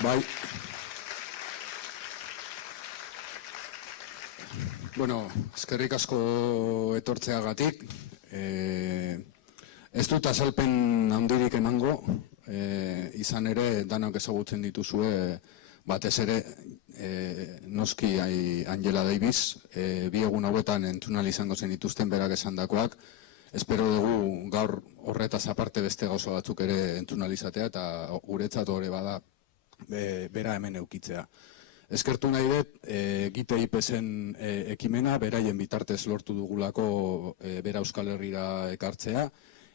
Bai. Bueno, eskerrik asko etortzeagatik. Ez dut azalpen handirik emango, izan ere danak ezagutzen dituzue, batez ere noski Angela Davis, bi egun hauetan entzunal izango zen dituzten berak esandakoak. Espero dugu gaur horretaz aparte beste gauza batzuk ere entzunal izatea eta guretzat hori bada bera hemen eukitzea. Eskertu nahi dut, Gite IPS-en ekimena, beraien bitartez lortu dugulako bera Euskal Herrira ekartzea,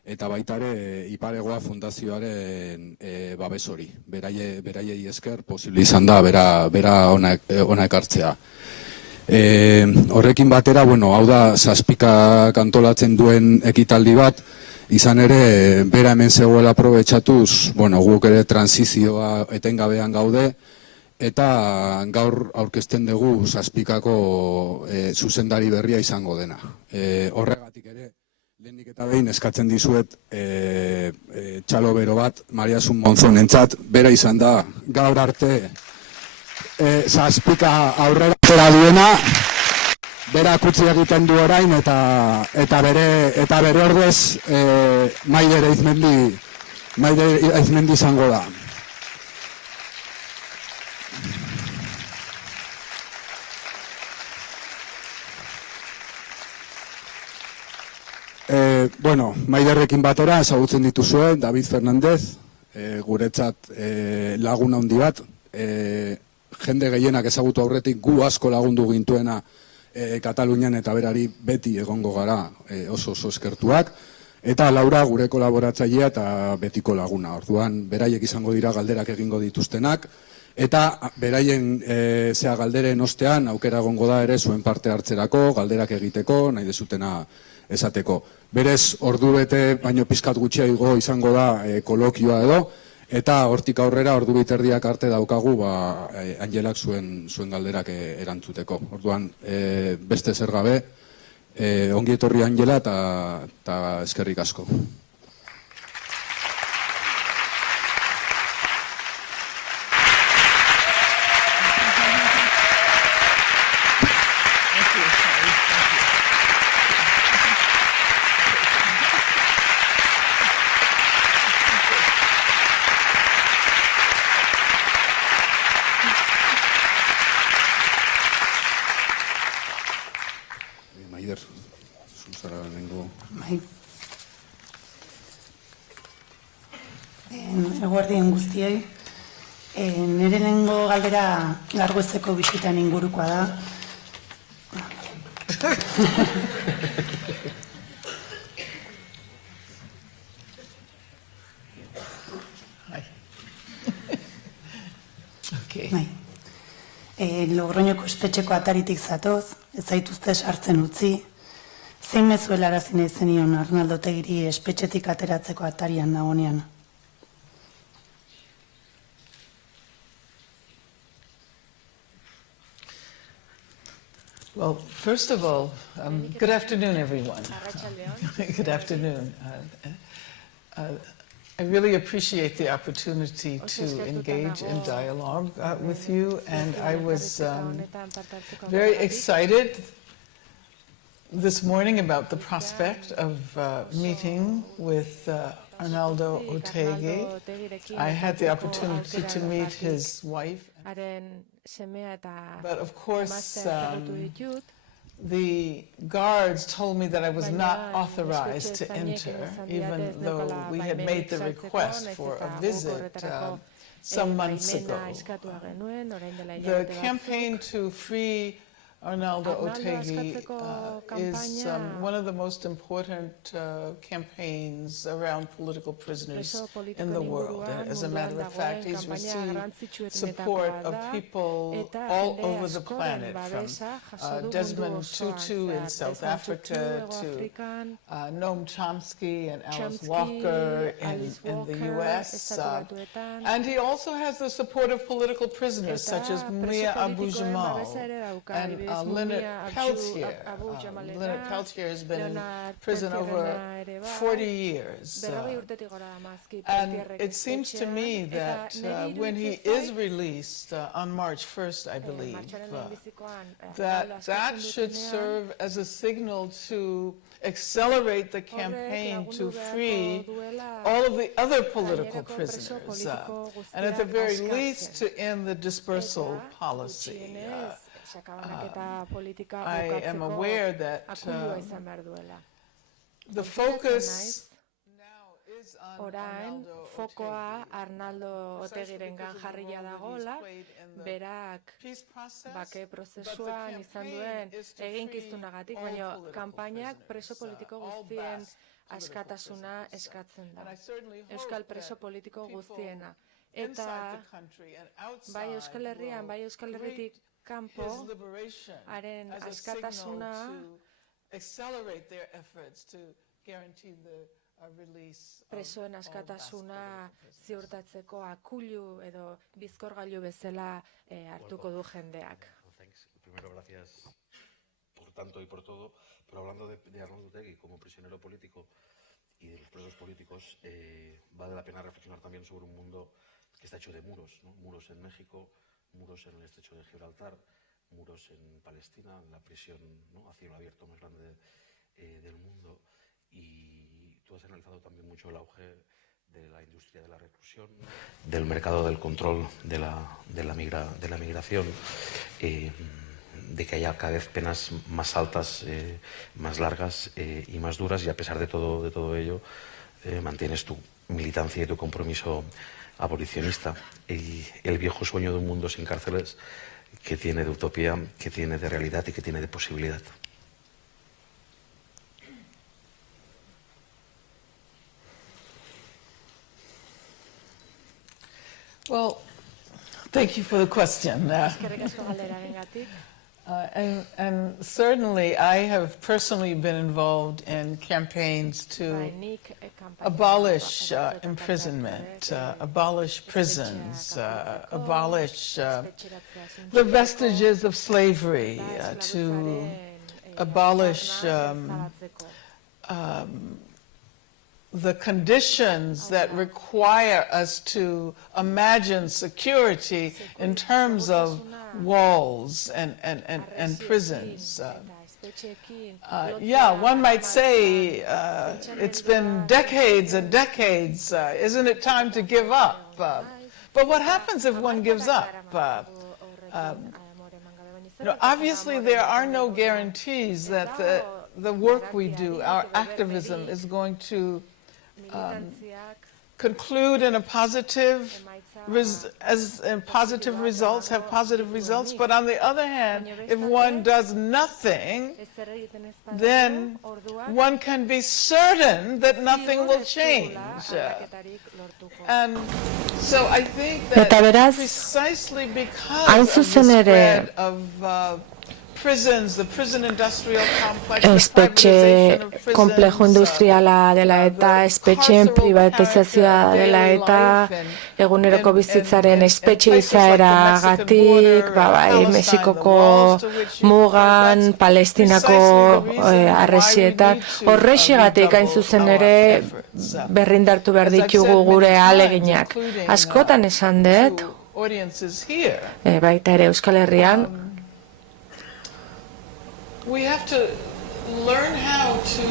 eta baita ere Iparegoa Fundazioaren babes hori. Beraiei esker posible izan da bera ona ekartzea. Horrekin batera, hau da zazpikak antolatzen duen ekitaldi bat, izan ere bera hemen zegoela aprobetxatuz, guk ere transizioa etengabean gaude, eta gaur aurkezten dugu zazpikako zuzendari berria izango dena. Horregatik ere, lehenik eta behin eskatzen dizuet txalo bero bat, Mariasun Monzonentzat, bera izan da gaur arte zazpika aurrera duena, bera kutsi egiten du orain eta bere ordez Maider Aizmendi izango da. Maiderrekin batera ezagutzen dituzue, David Fernandez, guretzat lagun handi bat, jende gehienak ezagutu aurretik gu asko lagundu gintuena Katalunian eta berari beti egongo gara oso eskertuak, eta Laura gure kolaboratzailea eta betiko laguna. Orduan, beraiek izango dira galderak egingo dituztenak, eta beraien galderen ostean aukera egongo da ere zuen parte hartzerako, galderak egiteko, nahi dezutena esateko. Berez, ordu bete baino pizkat gutxiago izango da kolokioa edo, eta hortik aurrera ordu biterdiak arte daukagu Angelak zuen galderak erantzuteko. Orduan, beste zer gabe, ongi etorri Angela eta eskerrik asko. Eguerdion guztioi, nire lehengo galdera Garguezeko bisitan ingurukoa da. Logroñoko espetxeko ataritik zatoz, ez zaituzte sartzen utzi, zein mezuela arazin zenion Arnaldo Otegiri espetxetik ateratzeko atarian dagonean. Well, first of all, good afternoon, everyone. Good afternoon. I really appreciate the opportunity to engage in dialogue with you, and I was very excited this morning about the prospect of meeting with Arnaldo Otegi. I had the opportunity to meet his wife. But of course, the guards told me that I was not authorized to enter, even though we had made the request for a visit some months ago. The campaign to free Arnaldo Otegi is one of the most important campaigns around political prisoners in the world. And as a matter of fact, he's received support of people all over the planet, from Desmond Tutu in South Africa to Noam Chomsky and Alice Walker in the US. And he also has the support of political prisoners such as Mumia Abu-Jamal and Leonard Peltier. Leonard Peltier has been in prison over 40 years. And it seems to me that when he is released on March 1st, I believe, that should serve as a signal to accelerate the campaign to free all of the other political prisoners, and at the very least to end the dispersal policy. I am aware that the focus now is on Orain, fokoa Arnaldo Otegirengan jarria dagola, berak bake prozesuan izan duen eginkizunagatik, baina kanpainak preso politiko guztien askatasuna eskatzen da. Euskal preso politiko guztiena. Eta bai Euskal Herrian, bai Euskal Herritik kanpo, haren askatasuna presoen askatasuna ziurtatzeko akulu edo bizkorgailu bezala hartuko du jendeak. Primero, gracias por tanto y por todo, pero hablando de Arnaldo Otegi como prisionero político y de los presos políticos, vale la pena reflexionar también sobre un mundo que está hecho de muros, ¿no? Muros en México, muros en el estrecho de Gibraltar, muros en Palestina, en la prisión, ¿no?, a cielo abierto más grande del mundo. Y tú has analizado también mucho el auge de la industria de la reclusión, del mercado del control de la migración, de que haya cada vez penas más altas, más largas y más duras, y a pesar de todo ello mantienes tu militancia y tu compromiso abolicionista. Y el viejo sueño de un mundo sin cárceles, que tiene de utopía, que tiene de realidad y que tiene de posibilidad. Well, thank you for the question. And certainly I have personally been involved in campaigns to abolish imprisonment, abolish prisons, abolish the vestiges of slavery, to abolish the conditions that require us to imagine security in terms of walls and prisons. Yeah, one might say it's been decades and decades. Isn't it time to give up? But what happens if one gives up? Obviously, there are no guarantees that the work we do, our activism, is going to conclude in a positive results, have positive results. But on the other hand, if one does nothing, then one can be certain that nothing will change. And so I think that precisely because of the spread of espetxe komplejo industriala dela eta espetxeen privatizazioa dela eta eguneroko bizitzaren espetxe izaeragatik, Mexikoko mugan, Palestinako arresietan, horrexegatik hain zuzen ere berrindartu behar ditugu gure ahaleginak. Askotan esan dut, baita ere Euskal Herrian, we have to learn how to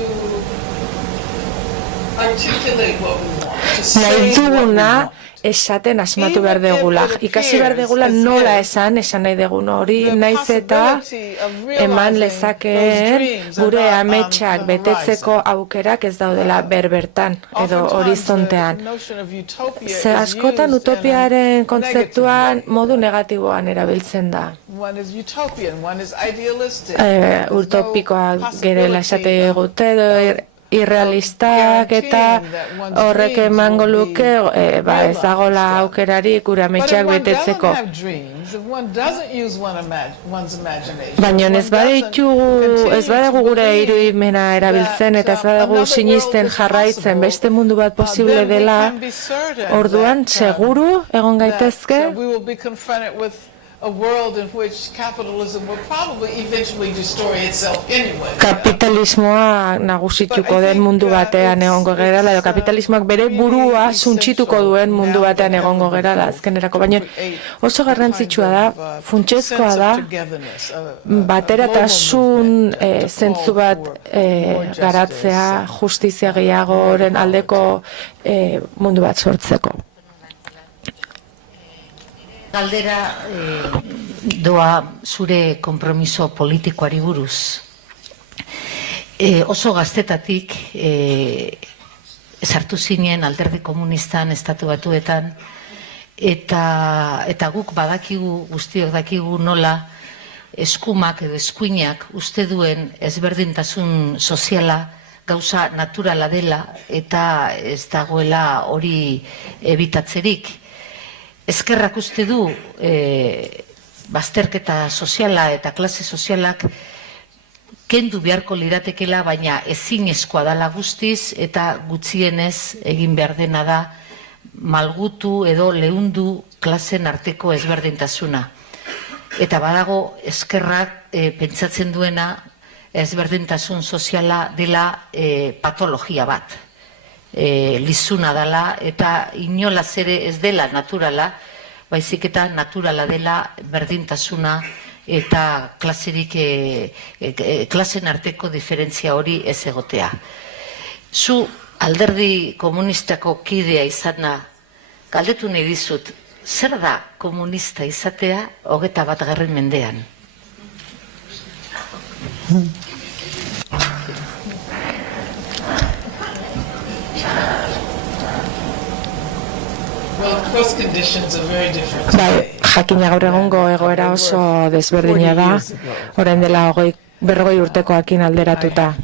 articulate what we want, to say what we want. Esaten asmatu behar degula. Ikasi behar degula nola esan nahi degun hori, naiz eta eman lezakeen gure ametsak betetzeko aukerak ez daudela berbertan edo horizontean. Ze askotan utopiaren kontzeptuan modu negatiboan erabiltzen da. Utopikoak gerela esate gute edo irrealistak eta horrek emango luke ez dagoela aukerarik gure ametsak betetzeko. Baina ez badugu gure irudimena erabiltzen eta ez badugu sinisten jarraitzen beste mundu bat posible dela, orduan seguru egon gaitezke a world in which capitalism will probably eventually destroy itself anyway. Kapitalismoa nagusituko den mundu batean egongo gerala, edo kapitalismoak bere burua suntsituko duen mundu batean egongo gerala azkenerako, baina oso garrantzitsua da, funtsezkoa da, bateratasun zentzu bat garatzea, justizia gehiagoren aldeko mundu bat sortzeko. Galdera doa zure konpromiso politikoari buruz. Oso gaztetatik sartu zinen alderdi komunistan Estatu Batuetan eta guk badakigu, guztiok dakigu nola eskumak edo eskuinak uste duen ezberdintasun soziala gauza naturala dela eta ez dagoela hori ebitatzerik. Ezkerrak uste du bazterketa soziala eta klase sozialak kendu beharko liratekela, baina ezinezkoa dela guztiz eta gutxienez egin behar dena da malgutu edo leundu klasen arteko ezberdintasuna. Eta badago ezkerrak pentsatzen duena ezberdintasun soziala dela patologia bat. Lizuna dela eta inolaz ere ez dela naturala, baizik eta naturala dela berdintasuna eta klasen arteko diferentzia hori ez egotea. Zu alderdi komunistako kidea izana, galdetu nahi dizut, zer da komunista izatea 21. mendean? Jakina gaur egungo egoera oso desberdina da, orain dela 40 urtekoekin alderatuta.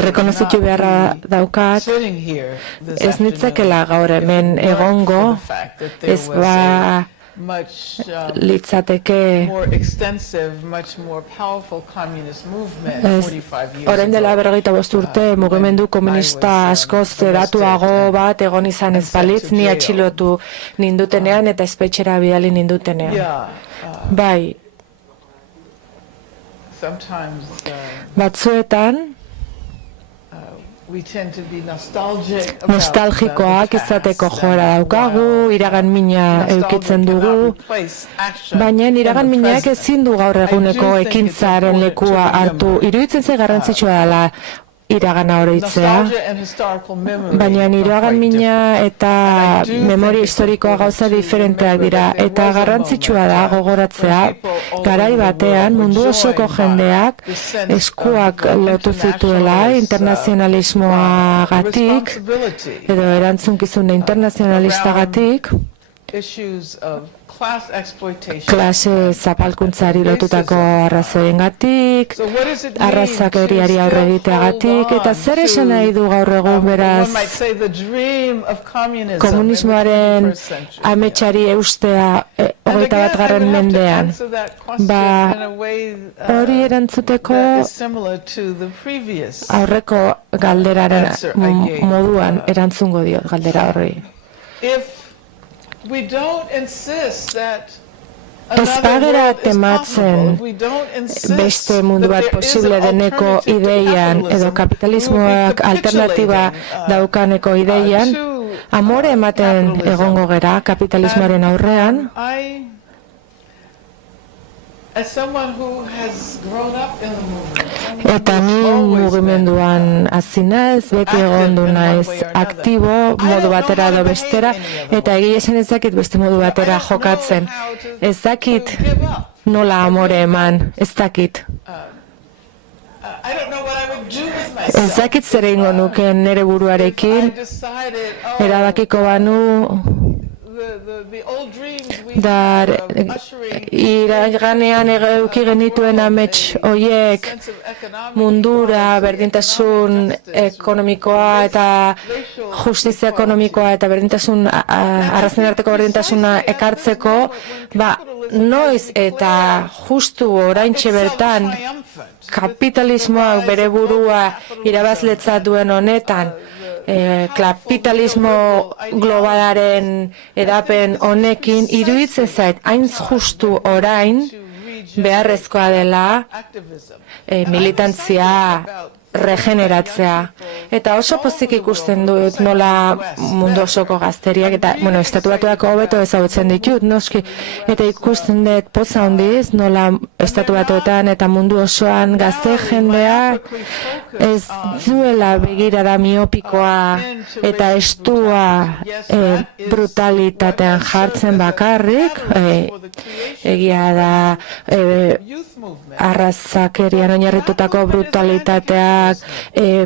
Errekonozitu beharra daukat, ez nitzakela gaur hemen egongo, ez ba litzateke orain dela 45 urte mugimendu komunista askoz zeratuago bat egon izan ez balitz, ni atxilotu nindutenean eta espetxera bidali nindutenean. Bai, batzuetan nostalgikoak izateko joera daukagu, iragan mina eukitzen dugu, baina iragan minak ezin du gaur eguneko ekintzaren lekua hartu. Iruditzen ze garrantzitsua dela iragana oroitzea, baina iragan mina eta memoria historikoa gauza diferenteak dira, eta garrantzitsua da gogoratzea, garai batean mundu osoko jendeak eskuak lotu zituela internazionalismoagatik, edo erantzunkizune internazionalistagatik, klase zapalkuntzari lotutako arrazoiengatik, arrazakeriari aurre egiteagatik, eta zer esan nahi du gaur egun beraz komunismoaren ametsari eustea 21. mendean. Ba, hori erantzuteko aurreko galderaren moduan erantzungo diot galdera horri. Ez bagera tematzen beste mundu bat posible deneko ideian edo kapitalismoak alternatiba daukaneko ideian, amore ematen egongo gera kapitalismoaren aurrean. Eta ni mugimenduan hasi naiz, beti egondu naiz aktibo modu batera edo bestera, eta egia esan ez dakit beste modu batera jokatzen. Ez dakit nola amore eman, ez dakit. Ez dakit zer egingo nuke nire buruarekin, erabakiko banu da iraganean eduki genituen amets hoiek mundura, berdintasun ekonomikoa eta justizia ekonomikoa eta berdintasun arrazen arteko berdintasuna ekartzeko, ba, noiz eta justu oraintxe bertan kapitalismoak bere burua irabazletza duen honetan kapitalismo globalaren edapen honekin iruditzen zait hain justu orain beharrezkoa dela militantzia regeneratzea. Eta oso pozik ikusten dut nola mundu osoko gazteriak, eta, estatu batuako hobeto ezagutzen ditut, noski, eta ikusten dut poza hondiz, nola estatu batuetan eta mundu osoan gazte jendea ez duela begirada miopikoa eta estua brutalitatean jartzen bakarrik, egia da arrazakerian oinarritutako brutalitatea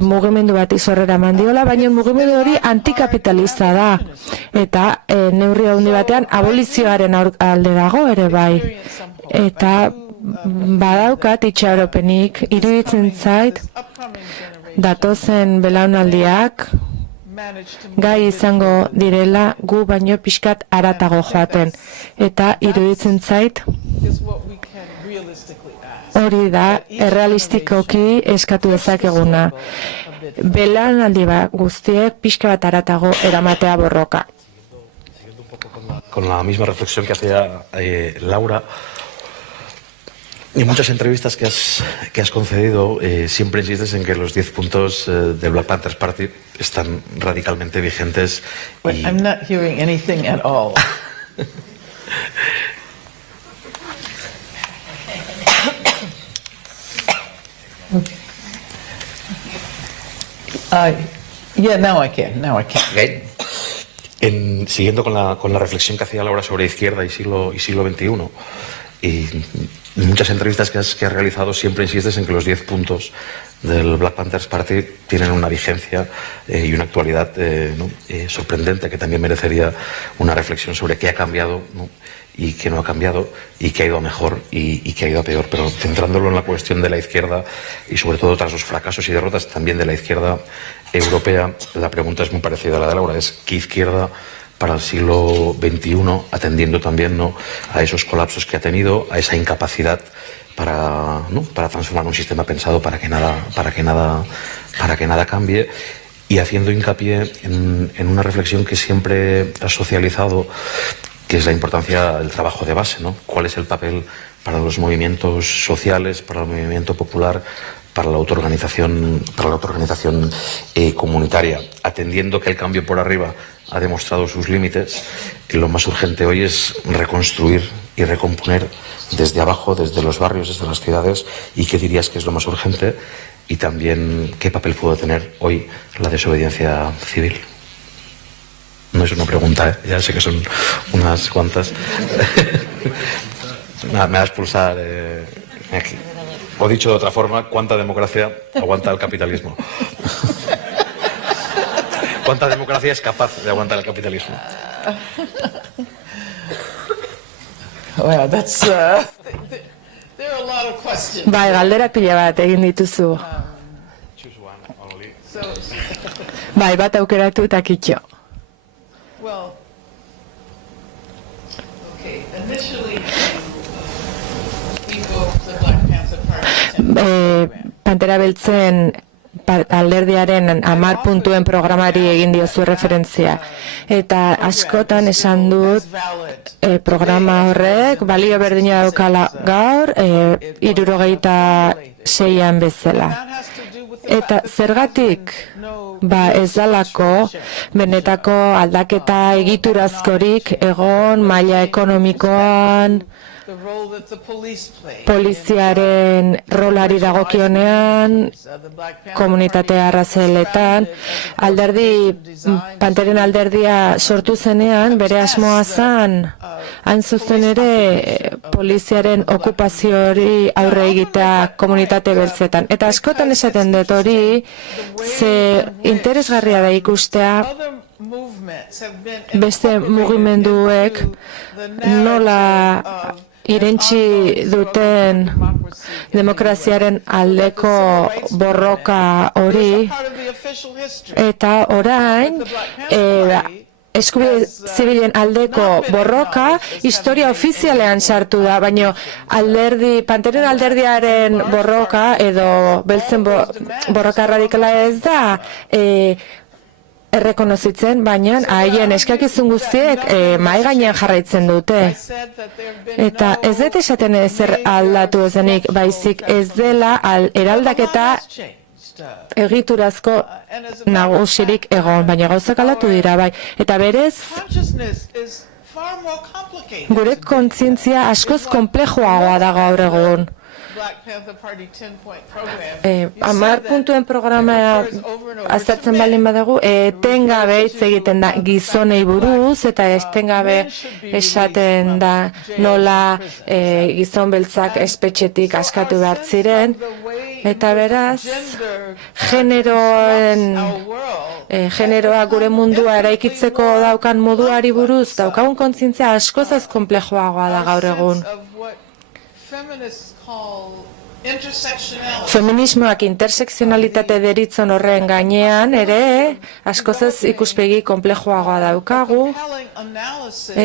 mugimendu bat izorrera mandiola, baina mugimendu hori antikapitalista da eta neurri handi batean abolizioaren alde dago ere bai. Eta badaukat itxaropenik iruditzen zait datozen belaunaldiak gai izango direla gu baino pixkat haratago joaten. Eta iruditzen zait hori da errealistikoki eskatu dezakeguna. Belaunaldi guztiek pixka bat haratago eramatea borroka. Siguiendo un poco con la misma reflexión que hacía Laura, en muchas entrevistas que has concedido siempre insistes en que los 10 puntos del Black Panthers Party están radicalmente vigentes. I'm not hearing anything at all. Yeah, now I can. Okay. Siguiendo con la reflexión que hacía Laura sobre izquierda y siglo XXI, y en muchas entrevistas que has realizado siempre insistes en que los 10 puntos del Black Panthers Party tienen una vigencia y una actualidad sorprendente, que también merecería una reflexión sobre qué ha cambiado, ¿no? Y qué no ha cambiado, y qué ha ido a mejor y qué ha ido a peor. Pero centrándolo en la cuestión de la izquierda y sobre todo tras los fracasos y derrotas también de la izquierda europea, la pregunta es muy parecida a la de Laura, es ¿qué izquierda para el siglo XXI, atendiendo también, ¿no?, a esos colapsos que ha tenido, a esa incapacidad para transformar un sistema pensado para que nada cambie, y haciendo hincapié en una reflexión que siempre has socializado, que es la importancia del trabajo de base, ¿no? ¿Cuál es el papel para los movimientos sociales, para el movimiento popular, para la autoorganización comunitaria? Atendiendo que el cambio por arriba ha demostrado sus límites, que lo más urgente hoy es reconstruir y recomponer desde abajo, desde los barrios, desde las ciudades. ¿Y qué dirías que es lo más urgente? Y también, ¿qué papel puede tener hoy la desobediencia civil? No es una pregunta, ya sé que son unas cuantas. Nada, me va a expulsar aquí. O dicho de otra forma, ¿cuánta democracia aguanta el capitalismo? ¿Cuánta democracia es capaz de aguantar el capitalismo? Well, that's there are a lot of questions. Bai, galdera pila bat egin dituzu. Bai, bat aukeratu eta kitxo. Well, okay, initially people, the Black Panther Party. Pantera Beltzen alderdiaren 10 puntuen programari egin diozu referentzia. Eta askotan esan dut programa horrek balio berdina daukala gaur 76an bezala. Eta zergatik ez dalako benetako aldaketa egiturazkorik egon maila ekonomikoan, poliziaren rolari dagokionean, komunitate arrazeletan, Panteren alderdia sortu zenean, bere asmoa zen, hain zuzen ere, poliziaren okupazio hori aurre egitea komunitate beltzetan. Eta askotan esaten dut hori, ze interesgarria da ikustea, beste mugimenduek nola irentsi duten demokraziaren aldeko borroka hori, eta orain eskubide zibilen aldeko borroka historia ofizialean sartu da, baina Panteren alderdiaren borroka edo beltzen borroka radikala ez da errekonozitzen, baina haien eskakizun guztiek mahai gainean jarraitzen dute. Eta ez dut esaten ezer aldatu ezenik, baizik ez dela eraldaketa egiturazko nagusirik egon, baina gauzak aldatu dira bai. Eta berez, gure kontzientzia askoz konplexuagoa da gaur egun. 10 puntuen programa aztertzen baldin badugu, etengabe hitz egiten da gizonei buruz, eta etengabe esaten da nola gizon beltzak espetxetik askatu behar ziren, eta beraz, generoa gure mundua eraikitzeko daukan moduari buruz, daukagun kontzientzia askoz ez konplexuagoa da gaur egun. Feminismoak intersekzionalitate deritzon horren gainean ere askoz ez ikuspegi konplexuagoa daukagu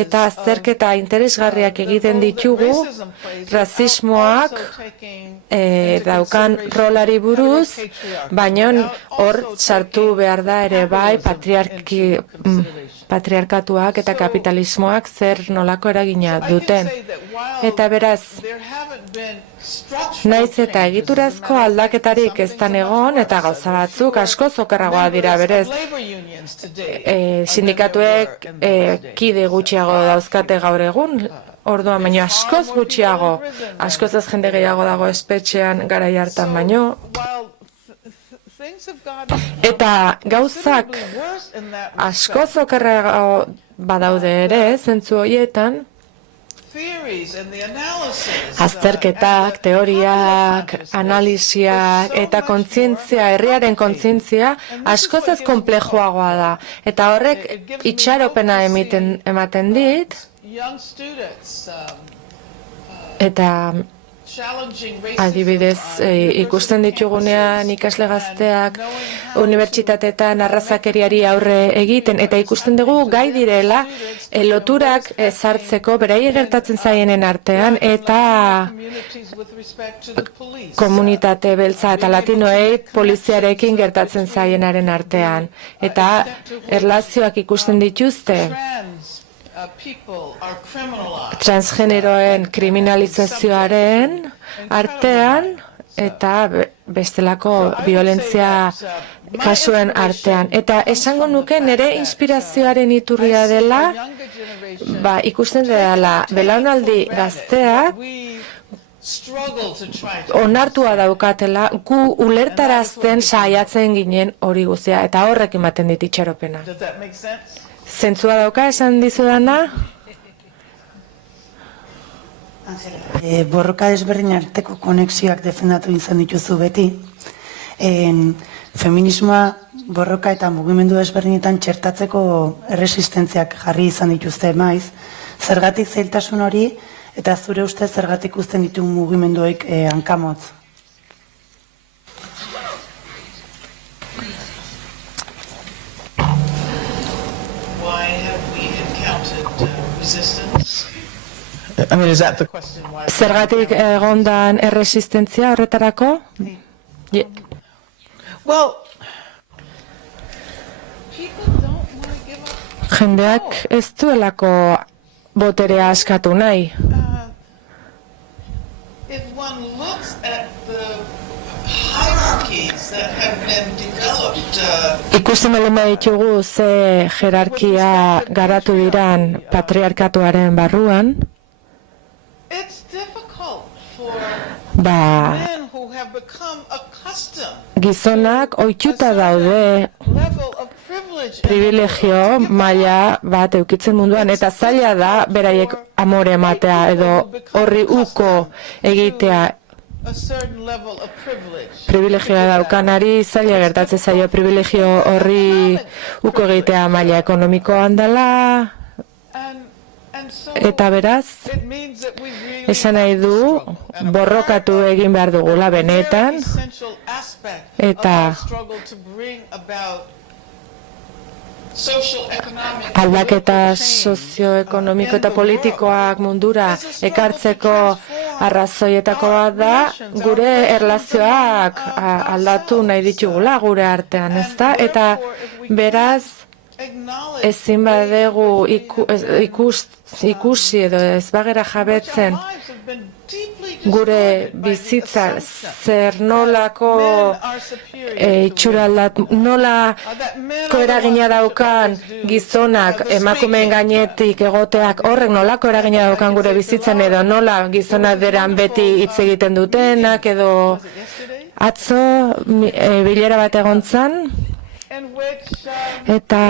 eta azterketa interesgarriak egiten ditugu rasismoak daukan rolari buruz, baina hor sartu behar da ere bai patriarkatuak eta kapitalismoak zer nolako eragina duten. Eta beraz, naiz eta egiturazko aldaketarik ez da egon, eta gauza batzuk asko okerragoa dira berez. Sindikatuek kide gutxiago dauzkate gaur egun, orduan baino askoz gutxiago, askoz ez jende gehiago dago espetxean garai hartan baino. Eta gauzak askoz okerrago badaude ere, zentzu horietan, azterketak, teoriak, analisiak eta kontzientzia, herriaren kontzientzia askoz ez konplexuagoa da. Eta horrek itxaropena ematen dit, eta adibidez, ikusten ditugunean ikasle gazteak unibertsitateetan arrazakeriari aurre egiten, eta ikusten dugu gai direla loturak ezartzeko beraiei gertatzen zaienen artean, eta komunitate beltza eta latinoei poliziarekin gertatzen zaienaren artean. Eta erlazioak ikusten dituzte transgeneroen kriminalizazioaren artean eta bestelako violentzia kasuen artean. Eta esango nuke nire inspirazioaren iturria dela, ikusten dela belaunaldi gazteak onartua daukatela gu ulertarazten saiatzen ginen hori guztia, eta horrek ematen dit itxaropena. Zentzua dauka esan dizudana? Borroka desberdin arteko konexioak defendatu izan dituzu beti. Feminismoa borroka eta mugimendu desberdinetan txertatzeko erresistentziak jarri izan dituzte maiz. Zergatik zailtasun hori eta zure ustez zergatik uzten ditu mugimenduek hankamotz? Zergatik egondan erresistentzia horretarako? Jendeak ez duelako boterea askatu nahi. Ikusten baldin baditugu ze jerarkia garatu diran patriarkatuaren barruan, gizonak ohituta daude privilegio maila bat eukitzen munduan, eta zaila da beraiek amore ematea edo horri uko egitea. Privilegioa daukanari zaila gertatzen zaio privilegio horri uko egitea maila ekonomikoan dela, eta beraz, esan nahi du borrokatu egin behar dugula benetan, eta aldaketa sozioekonomiko eta politikoak mundura ekartzeko arrazoietako bat da gure erlazioak aldatu nahi ditugula gure artean, ezta? Eta Beraz, ezin badegu ikusi edo ez bagera jabetzen gure bizitza zer nolako itxuraldat, nolako eragina daukan gizonak emakumeen gainetik egoteak, horrek nolako eragina daukan gure bizitzan edo nola gizonak beran beti hitz egiten dutenak edo atzo bilera bat egon zan eta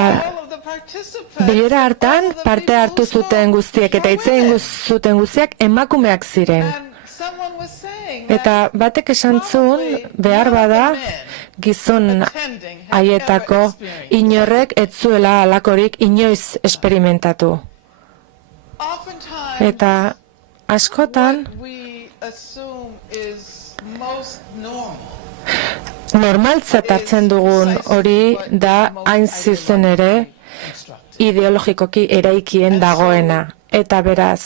bilera hartan parte hartu zuten guztiek eta hitz egin zuten guztiak emakumeak ziren. Eta batek esan zuen behar bada gizon haietako inorrek ez zuela halakorik inoiz esperimentatu. Eta askotan normaltzat hartzen dugun hori da hain zuzen ere ideologikoki eraikien dagoena. Eta beraz,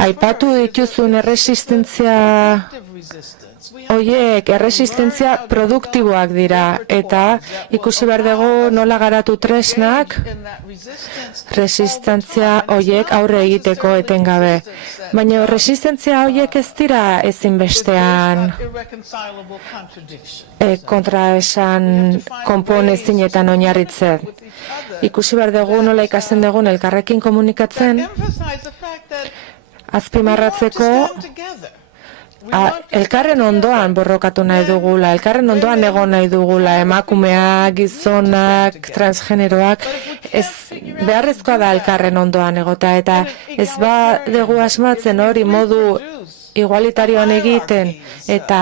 aipatu dituzun erresistentzia horiek erresistentzia produktiboak dira eta ikusi behar dugu nola garatu tresnak resistentzia horiek aurre egiteko etengabe. Baina resistentzia horiek ez dira ezinbestean kontraesan konponezinetan oinarritzen. Ikusi behar dugu nola ikasten dugun elkarrekin komunikatzen azpimarratzeko elkarren ondoan borrokatu nahi dugula, elkarren ondoan egon nahi dugula, emakumeak, gizonak, transgeneroak, ez beharrezkoa da elkarren ondoan egota, eta ez ba dugu asmatzen hori modu igualitarioan egiten, eta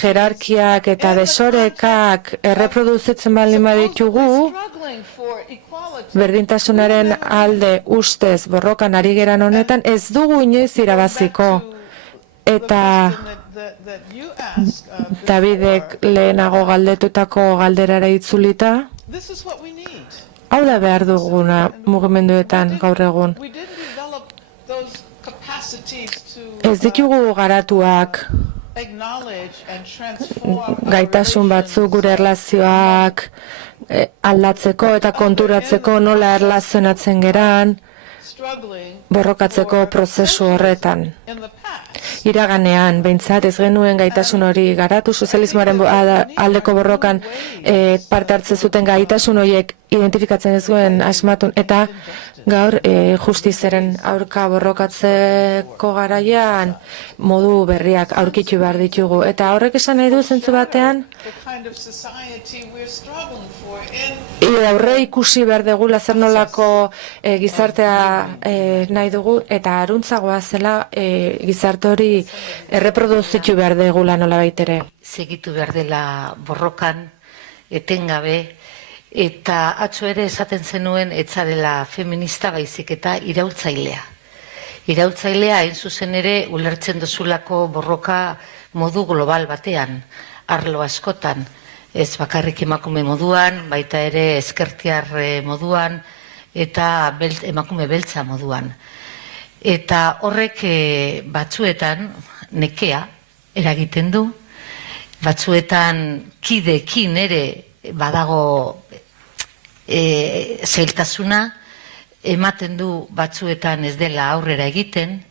jerarkiak eta desorekak erreproduzitzen baldin baditugu, berdintasunaren alde ustez borrokan ari geran honetan, ez dugu inoiz irabaziko. Eta Davidek lehenago galdetutako galderara itzulita, hau da behar duguna mugimenduetan gaur egun. Ez ditugu garatuak gaitasun batzuk gure erlazioak aldatzeko eta konturatzeko nola erlazionatzen geran, borrokatzeko prozesu horretan. Iraganean, behintzat ez genuen gaitasun hori garatu, sozialismoaren aldeko borrokan parte hartze zuten gaitasun horiek identifikatzen ez duen asmatun, eta gaur justizaren aurka borrokatzeko garaian modu berriak aurkitu behar ditugu. Eta horrek esan nahi du zentzu batean, aurre ikusi behar dugula zer nolako gizartea nahi dugu, eta aruntzagoa zela gizarte hori erreproduzitu behar dugula nola baitere. Segitu behar dela borrokan, etengabe, eta atzo ere esaten zenuen etzarela feminista baizik eta iraultzailea. Iraultzailea hain zuzen ere ulertzen duzulako borroka modu global batean, arlo askotan, ez bakarrik emakume moduan, baita ere ezkertiar moduan, eta emakume beltza moduan. Eta horrek batzuetan nekea eragiten du, batzuetan kideekin ere badago zailtasuna, ematen du batzuetan ez dela aurrera egiten,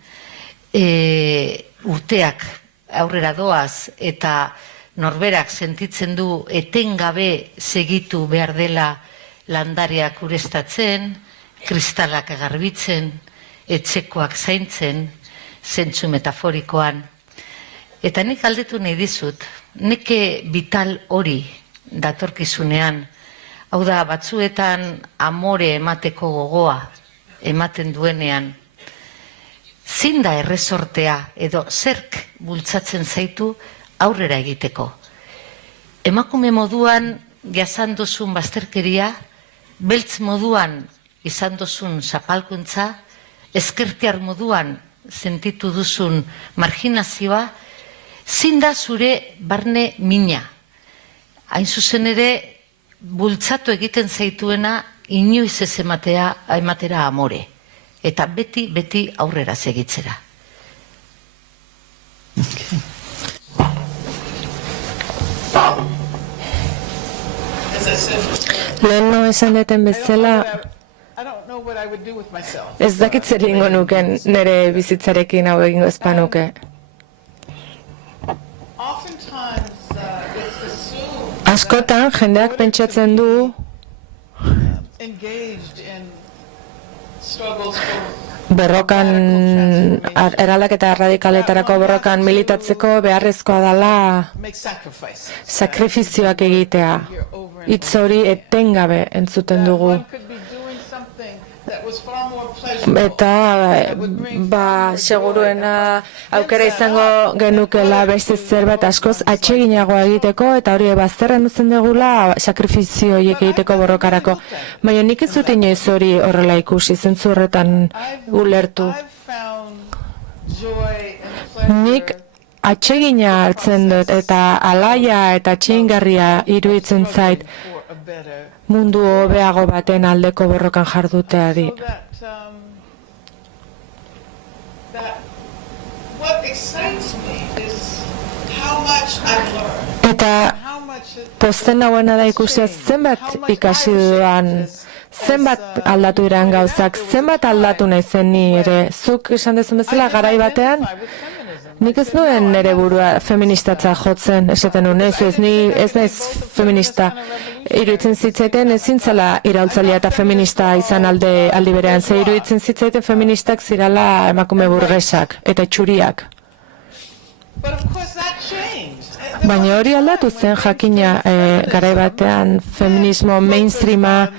urteak aurrera doaz eta norberak sentitzen du etengabe segitu behar dela landareak ureztatzen, kristalak garbitzen, etxekoak zaintzen, zentzu metaforikoan. Eta nik galdetu nahi dizut, neke vital hori datorkizunean, hau da batzuetan amore emateko gogoa ematen duenean, zin da erresortea edo zerk bultzatzen zaitu aurrera egiteko. Emakume moduan jasan duzun bazterkeria, beltz moduan izan duzun zapalkuntza, ezkertiar moduan sentitu duzun marginazioa, zin da zure barne mina. Hain zuzen ere, bultzatu egiten zaituena inoiz ez ematera amore. Eta beti aurrera segitzera. Lehen esan deten bezala, I don't know what I would do with myself. ez dakit zer egingo nuken nire bizitzarekin hau egingo ez panuke. Oftentimes it's assumed Askotan, jendeak pentsatzen du engaged in struggles for borrokan, eraldaketa radikaletarako borrokan militatzeko beharrezkoa dela make sacrifices. sakrifizioak egitea. Hitz hori etengabe entzuten dugu. One could be doing something that was far more pleasurable. Eta, seguruena aukera izango genukela beste zerbait askoz atseginagoa egiteko, eta hori bazterren utzen dugula sakrifizio horiek egiteko borrokarako. Baina nik ez dut inoiz hori horrela ikusi, zentzu horretan ulertu. I've found joy and Nik pleasure atsegina hartzen dut, eta alaia eta atsegingarria iruditzen zait for a better. mundu hobeago baten aldeko borrokan jarduteari. So that what excites me is how much I've learned, Eta how much it posten hauena da ikusia zenbat ikasi dudan, zenbat aldatu iran gauzak, zenbat aldatu naizen ni ere. Zuk esan dezun bezala garai batean, with feminism. nik ez nuen nire burua feministatza jotzen, esaten nuen, ez naiz feminista. Iruditzen zitzaiten ezin zela iraultzailea eta feminista izan aldi berean, ze iruditzen zitzaiten feministak zirala emakume burgesak eta txuriak. But of course that changed. Baina hori aldatu zen jakina garai batean feminismo mainstreama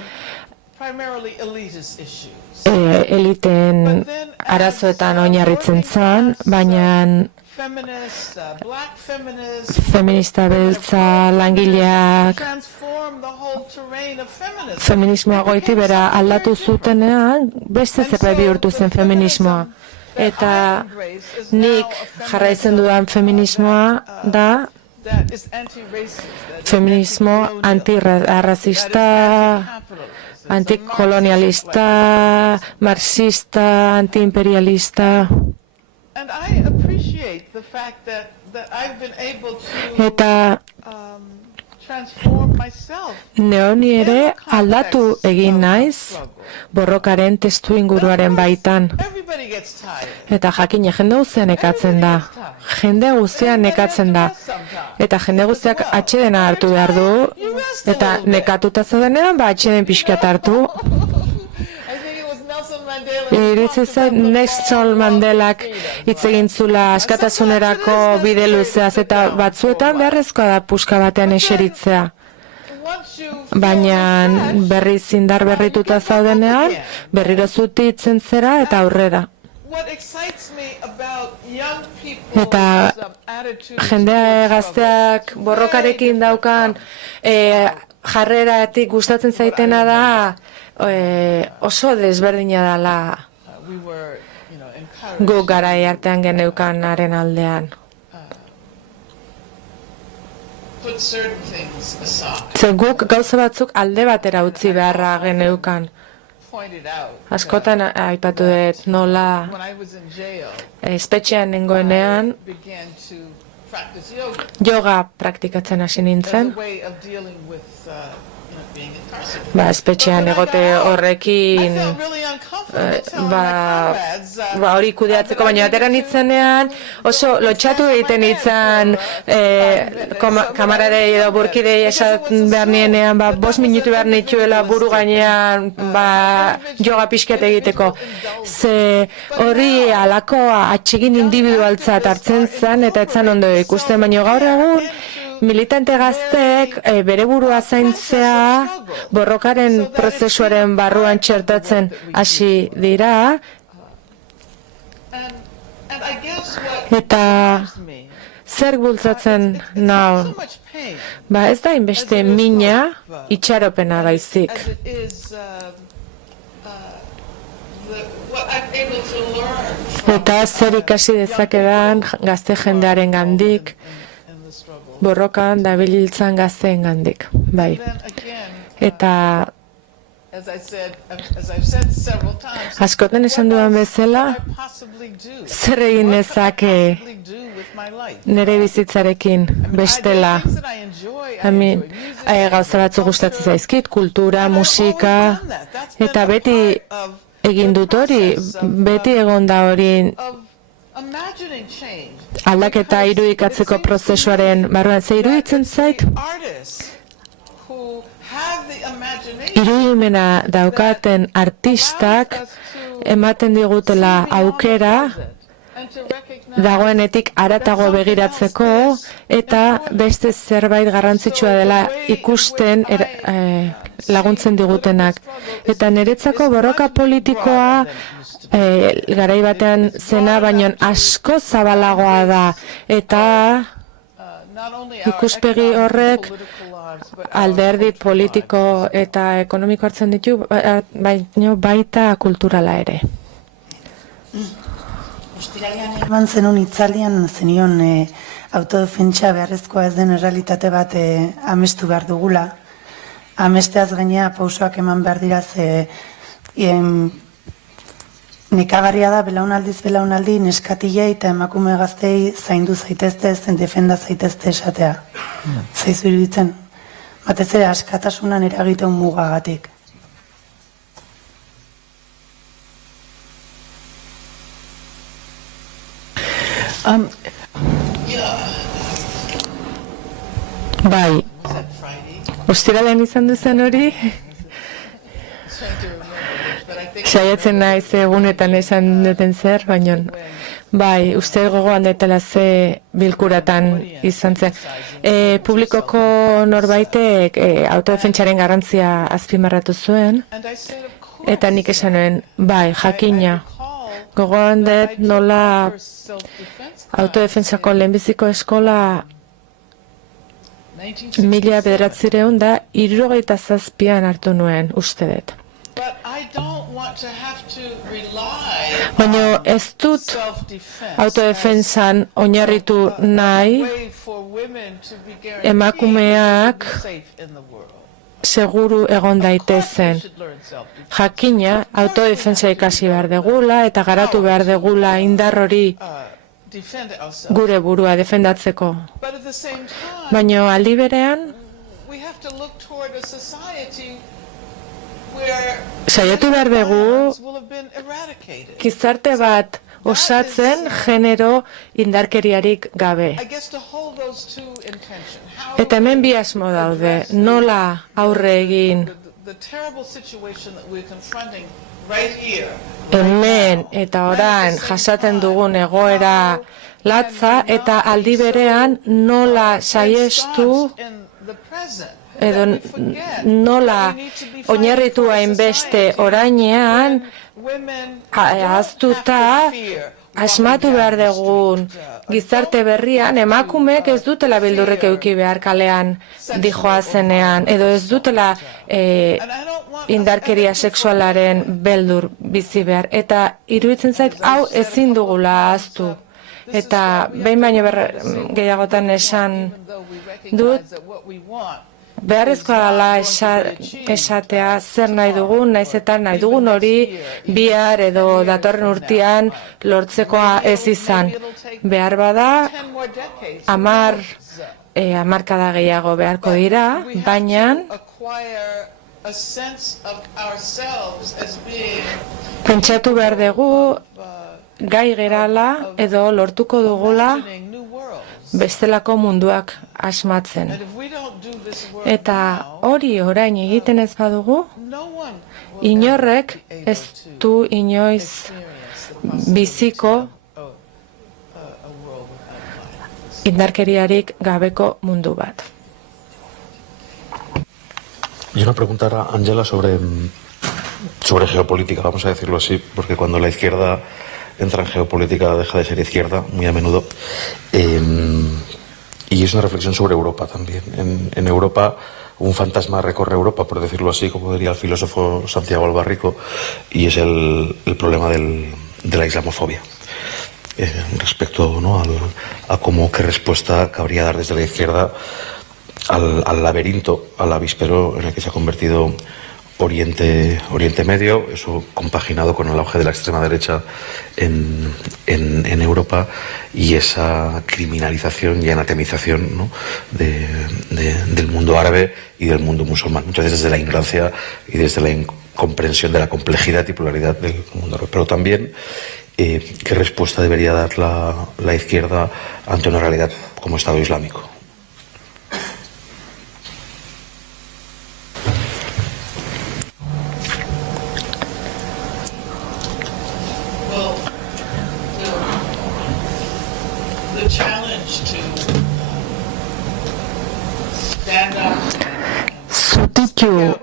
Primarily elitist issues. eliteen arazoetan oinarritzen zen, baina Feminists, black feminists, feminista beltza, langileak, transformed the whole terrain of feminism. feminismoa goiti bera aldatu zutenean, beste zerbait bihurtu zen feminismoa. Eta nik jarraitzen dudan feminismoa da That is anti-racist. That feminismo antirrazista, antikolonialista, marxista, antiimperialista. And I appreciate the fact that I've been able to Eta transform myself. neoni ere aldatu egin naiz borrokaren testu inguruaren baitan. Everybody gets tired. Eta jakina jende guztia nekatzen da. Jende guztia nekatzen da. Eta jende guztiak atsedena hartu behar du. Eta nekatuta zaudenean, atxeden pixkat hartu. I think it was Nelson Mandela. Iritzi zait Nelson Mandelak hitz egin zula askatasunerako bide luzeaz, eta batzuetan beharrezkoa da puska batean eseritzea. Once you Baina berriz indar berrituta zaudenean, berriro zutitzen zera eta aurrera. what excites me about young people's Eta attitude jende gazteak borrokarekin daukan jarreratik gustatzen zaitena da oso desberdina dela we were, encouraged gu garai artean geneukanaren aldean. put certain things aside, Ze guk gauza batzuk alde batera utzi beharra geneukan. pointed out. Askotan aipatu dut nola When I was in jail, espetxean nengoenean began to practice yoga yoga praktikatzen hasi as a nintzen. way of dealing with being incarcerated. Espetxean egote I horrekin felt really uncomfortable telling ba, my comrades, hori kudeatzeko, baina atera nitzenean oso lotxatu egiten nitzan kamararei edo burkidei esaten behar nienean 5 minutu behar nituela buru gainean yoga pixkat egiteko. Ze hori alakoa atsegin individualtzat hartzen zen eta etzan ondo ikusten, baina gaur egun militante gazteek bere burua zaintzea borrokaren prozesuaren barruan txertatzen hasi dira, and I guess what eta drives me zer bultzatzen nau. so much pain Ez da inbeste mina itxaropena baizik. as it is what I'm able to learn from Eta zer ikasi dezakedan gazte jendearen gandik, in the struggle. borrokan dabiltzan gazteen gandik. Bai. Then again, Eta Askotan esan duan bezala, zer egin nezake nire bizitzarekin bestela. Gauza batzu gustatzen zaizkit, kultura, musika, eta beti egin dut hori, beti egon da hori aldaketa irudikatzeko prozesuaren barruan. Ze iruditzen zait? Irudimena daukaten artistak ematen digutela aukera dagoenetik haratago begiratzeko eta beste zerbait garrantzitsua dela ikusten laguntzen digutenak. Eta niretzako borroka politikoa garai batean zena, baino asko zabalagoa da, eta ikuspegi horrek alderdi politiko eta ekonomiko hartzen ditu, baino baita kulturala ere. Ostiralean eman zenun itzalian zenion autodefentsa beharrezkoa ez den errealitate bat amestu behar dugula. Amesteaz gainea pausoak eman behar dira nekagarria da belaunaldiz belaunaldi neskatilei eta emakume gaztei zaindu zaitezte, zen defenda zaitezte esatea. Zaizu iruditzen? Batez ere askatasunan eragiten mugagatik. Bai, ostiralean izan duzen hori? Saiatzen naiz egunetan esan duten zer, baina bai, uste gogoan detela ze bilkuratan izan zen. Publikoko norbaitek autodefentsaren garrantzia azpimarratu zuen, eta nik esan nuen, bai, jakina, gogoan dut nola autodefentsako lehenbiziko eskola 1967 hartu nuen, uste dut. Baina ez dut autodefentsan oinarritu nahi emakumeak seguru egon daitezen. Jakina, autodefentsa ikasi behar degula eta garatu behar degula indar hori gure burua defendatzeko. Baina aldi berean, saiatu behar dugu gizarte bat osatzen genero indarkeriarik gabe. Eta hemen bi asmo daude, nola aurre egin hemen eta orain jasaten dugun egoera latza, eta aldi berean nola saiestu edo nola oinarritu hainbeste orainean ahaztuta asmatu behar dugun gizarte berrian emakumeek ez dutela beldurrek eduki behar kalean dijoa zenean, edo ez dutela indarkeria sexualaren beldur bizi behar. Eta iruditzen zait hau ezin dugula ahaztu. Eta behin baino gehiagotan esan dut, beharrezkoa dela esatea zer nahi dugun, naiz eta nahi dugun hori bihar edo datorren urtean lortzekoa ez izan. Behar bada, hamarkada gehiago beharko dira, baina pentsatu behar dugu gai gerala edo lortuko dugula bestelako munduak asmatzen. Eta hori orain egiten ez badugu, inorrek ez du inoiz biziko indarkeriarik gabeko mundu bat. Yo una pregunta a Angela sobre geopolítica, vamos a decirlo así, porque cuando la izquierda entra en geopolítica deja de ser izquierda, muy a menudo. Y es una reflexión sobre Europa también. En Europa, un fantasma recorre Europa, por decirlo así, como diría el filósofo Santiago Albarrico, y es el problema de la islamofobia. Respecto, ¿no?, a cómo qué respuesta cabría dar desde la izquierda al laberinto, al avispero en el que se ha convertido Oriente Medio, eso compaginado con el auge de la extrema derecha en Europa y esa criminalización y anatemización, ¿no?, del mundo árabe y del mundo musulmán, muchas veces desde la ignorancia y desde la incomprensión de la complejidad y pluralidad del mundo árabe. Pero también qué respuesta debería dar la izquierda ante una realidad como Estado Islámico. Zutitu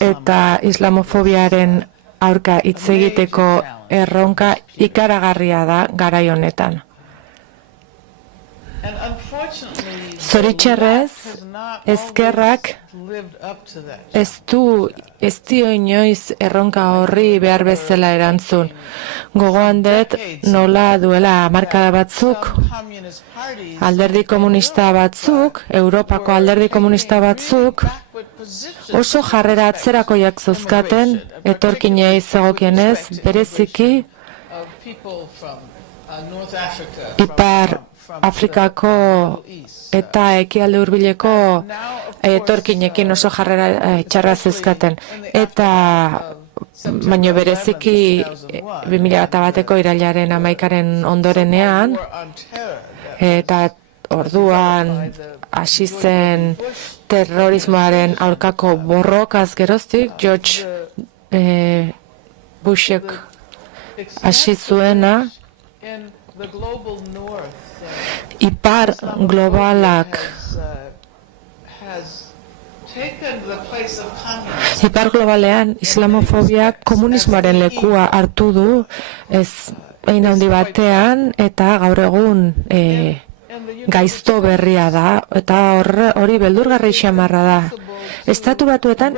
eta islamofobiaren aurka hitz egiteko erronka ikaragarria da garai honetan. Zoritxarrez, ezkerrak ez dio inoiz erronka horri behar bezala erantzun. Gogoan dut nola duela hamarkada batzuk, alderdi komunista batzuk, Europako alderdi komunista batzuk, oso jarrera atzerakoiak zozkaten, etorkinei zegokienez, bereziki Ipar Afrikako eta ekialde hurbileko etorkinekin oso jarrera txarra zeuskaten. Eta baino bereziki 2001ko irailaren 11 ondorenean, eta orduan hasi zen terrorismoaren aurkako borrokaz geroztik, George Bushek hasi zuena, ipar globalak ipar globalean islamofobiak komunismoaren lekua hartu du ez hein handi batean eta gaur egun gaizto berria da eta hori beldurgarri xamarra da. Estatu Batuetan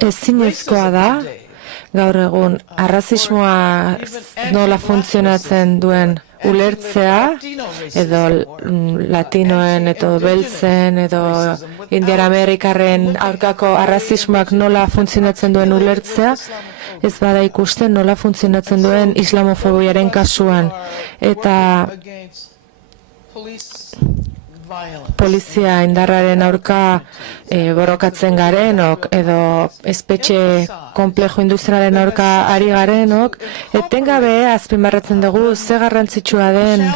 ezinezkoa da gaur egun arrazismoa nola funtzionatzen duen ulertzea, edo latinoen, edo beltzen, edo Indiar Amerikarren aurkako arrazismoak nola funtzionatzen duen ulertzea, ez bada ikusten nola funtzionatzen duen islamofobiaren kasuan. Eta polizia indarraren aurka borrokatzen garenok edo espetxe konplejo industrialen aurka ari garenok, etengabe azpimarratzen dugu ze garrantzitsua den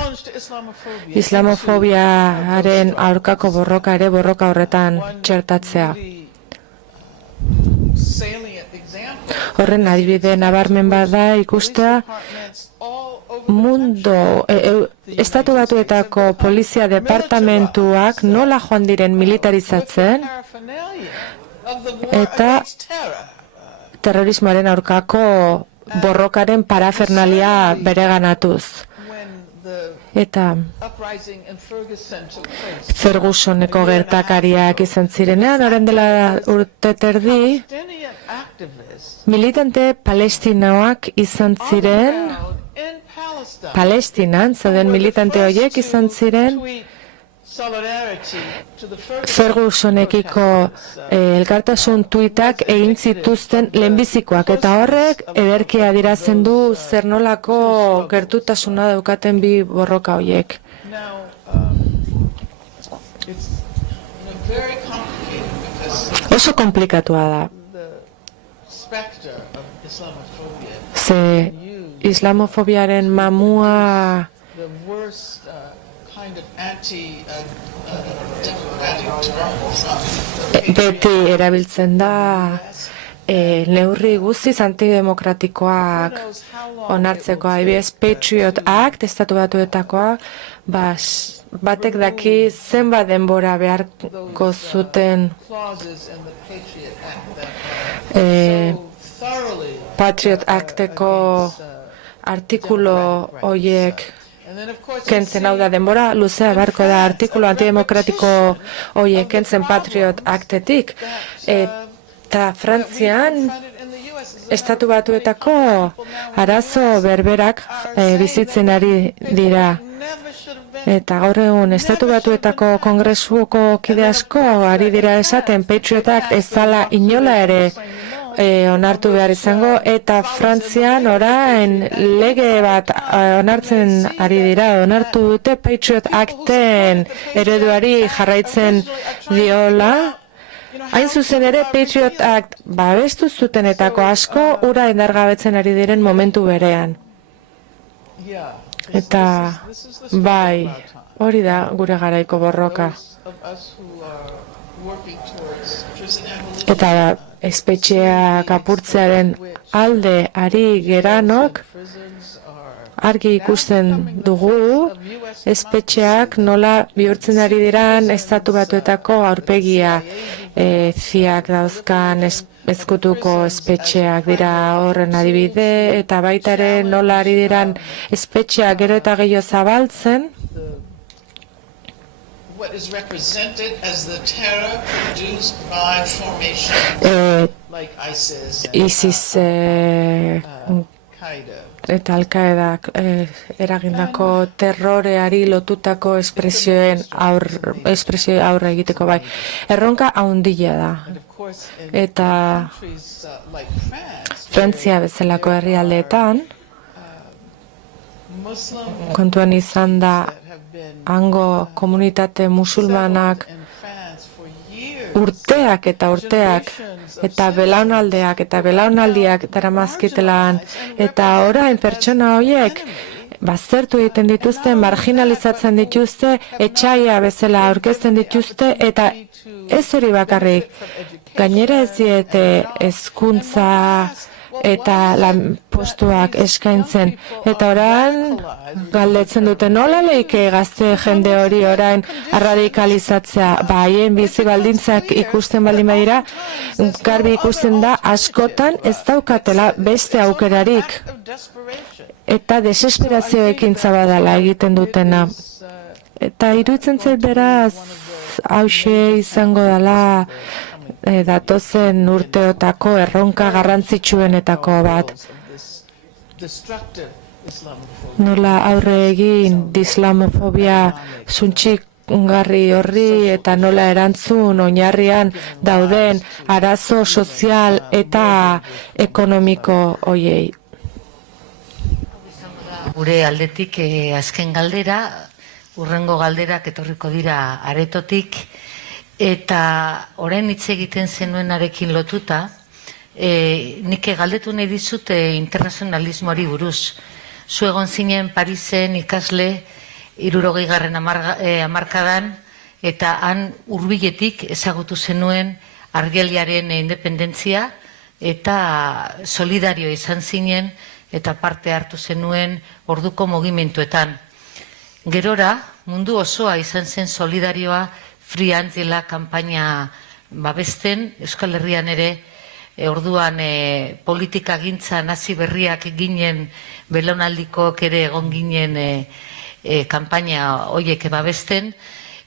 islamofobiaren aurkako borroka ere borroka horretan txertatzea. Horren adibide nabarmen bada ikustea Estatu Batuetako polizia departamentuak nola joan diren militarizatzen eta terrorismoaren aurkako borrokaren parafernalia bereganatuz. Eta Fergusoneko gertakariak izan zirenean, orain dela urte terdi, militante palestinoak izan ziren, Palestinan, zauden militante horiek izan ziren, Fergusonekiko elkartasun tuitak egin zituzten lehenbizikoak, eta horrek ederki adierazten du zer nolako gertutasuna daukaten bi borroka horiek. Oso komplikatua da. Ze islamofobiaren mamua beti erabiltzen da neurri guztiz antidemokratikoak onartzeko. Adibidez, Patriot Act, Estatu Batuetakoa, batek daki zenbat denbora beharko zuten Patriot Acteko artikulo horiek kentzen, hau da denbora luzea beharko da artikulo antidemokratiko horiek kentzen Patriot Actetik. Eta Frantzian Estatu Batuetako arazo berberak bizitzen ari dira. Eta gaur egun Estatu Batuetako Kongresuko kide asko ari dira esaten Patriotak ez dala inola ere onartu behar izango, eta Frantzian orain lege bat onartzen ari dira, onartu dute Patriot Acten ereduari jarraitzen diola. Hain zuzen ere Patriot Act babestu zutenetako asko ura indargabetzen ari diren momentu berean. Eta bai, hori da gure garaiko borroka. Eta espetxeak apurtzearen alde ari geranok argi ikusten dugu espetxeak nola bihurtzen ari diran Estatu Batuetako aurpegia. Ziak dauzkan ezkutuko espetxeak dira horren adibide, eta baita ere nola ari diran espetxeak gero eta gehiago zabaltzen. What is represented as the terror produced by formations like ISIS eta Al-Qaedak eragindako terroreari lotutako espresio aurre egiteko bai. Erronka handia da. Eta Frantzia bezalako herrialdeetan kontuan izan da hango komunitate musulmanak urteak eta belaunaldiak daramazkitelan, eta orain pertsona horiek baztertu egiten dituzte, marginalizatzen dituzte, etxaia bezala aurkezten dituzte, eta ez hori bakarrik, gainera ez diete hezkuntza eta lanpostuak eskaintzen, eta orain galdetzen dute nola leike gazte jende hori orain arradikalizatzea, haien bizi baldintzak ikusten baldin badira, garbi ikusten da askotan ez daukatela beste aukerarik, eta desesperazioekin zabadala egiten dutena. Eta iruditzen zait beraz hauxe izango dela datozen urteotako erronka garrantzitsuenetako bat. Nola aurre egin islamofobia zuntxigarri horri, eta nola erantzun oinarrian dauden arazo sozial eta ekonomiko hoiei. Gure aldetik azken galdera, urrengo galderak etorriko dira aretotik, eta orain hitz egiten zenuenarekin lotuta, nik galdetu nahi dizut internazionalismoari buruz. Zu egon zinen Parisen ikasle 60. hamarkadan, eta han hurbiletik ezagutu zenuen Argeliaren independentzia, eta solidario izan zinen, eta parte hartu zenuen orduko mugimenduetan. Gerora, mundu osoa izan zen solidarioa Free Angela kanpaina babesten, Euskal Herrian ere, orduan politika gintza nazi berriak ginen, belaunaldikoak ere egon ginen kanpaina hoiek babesten,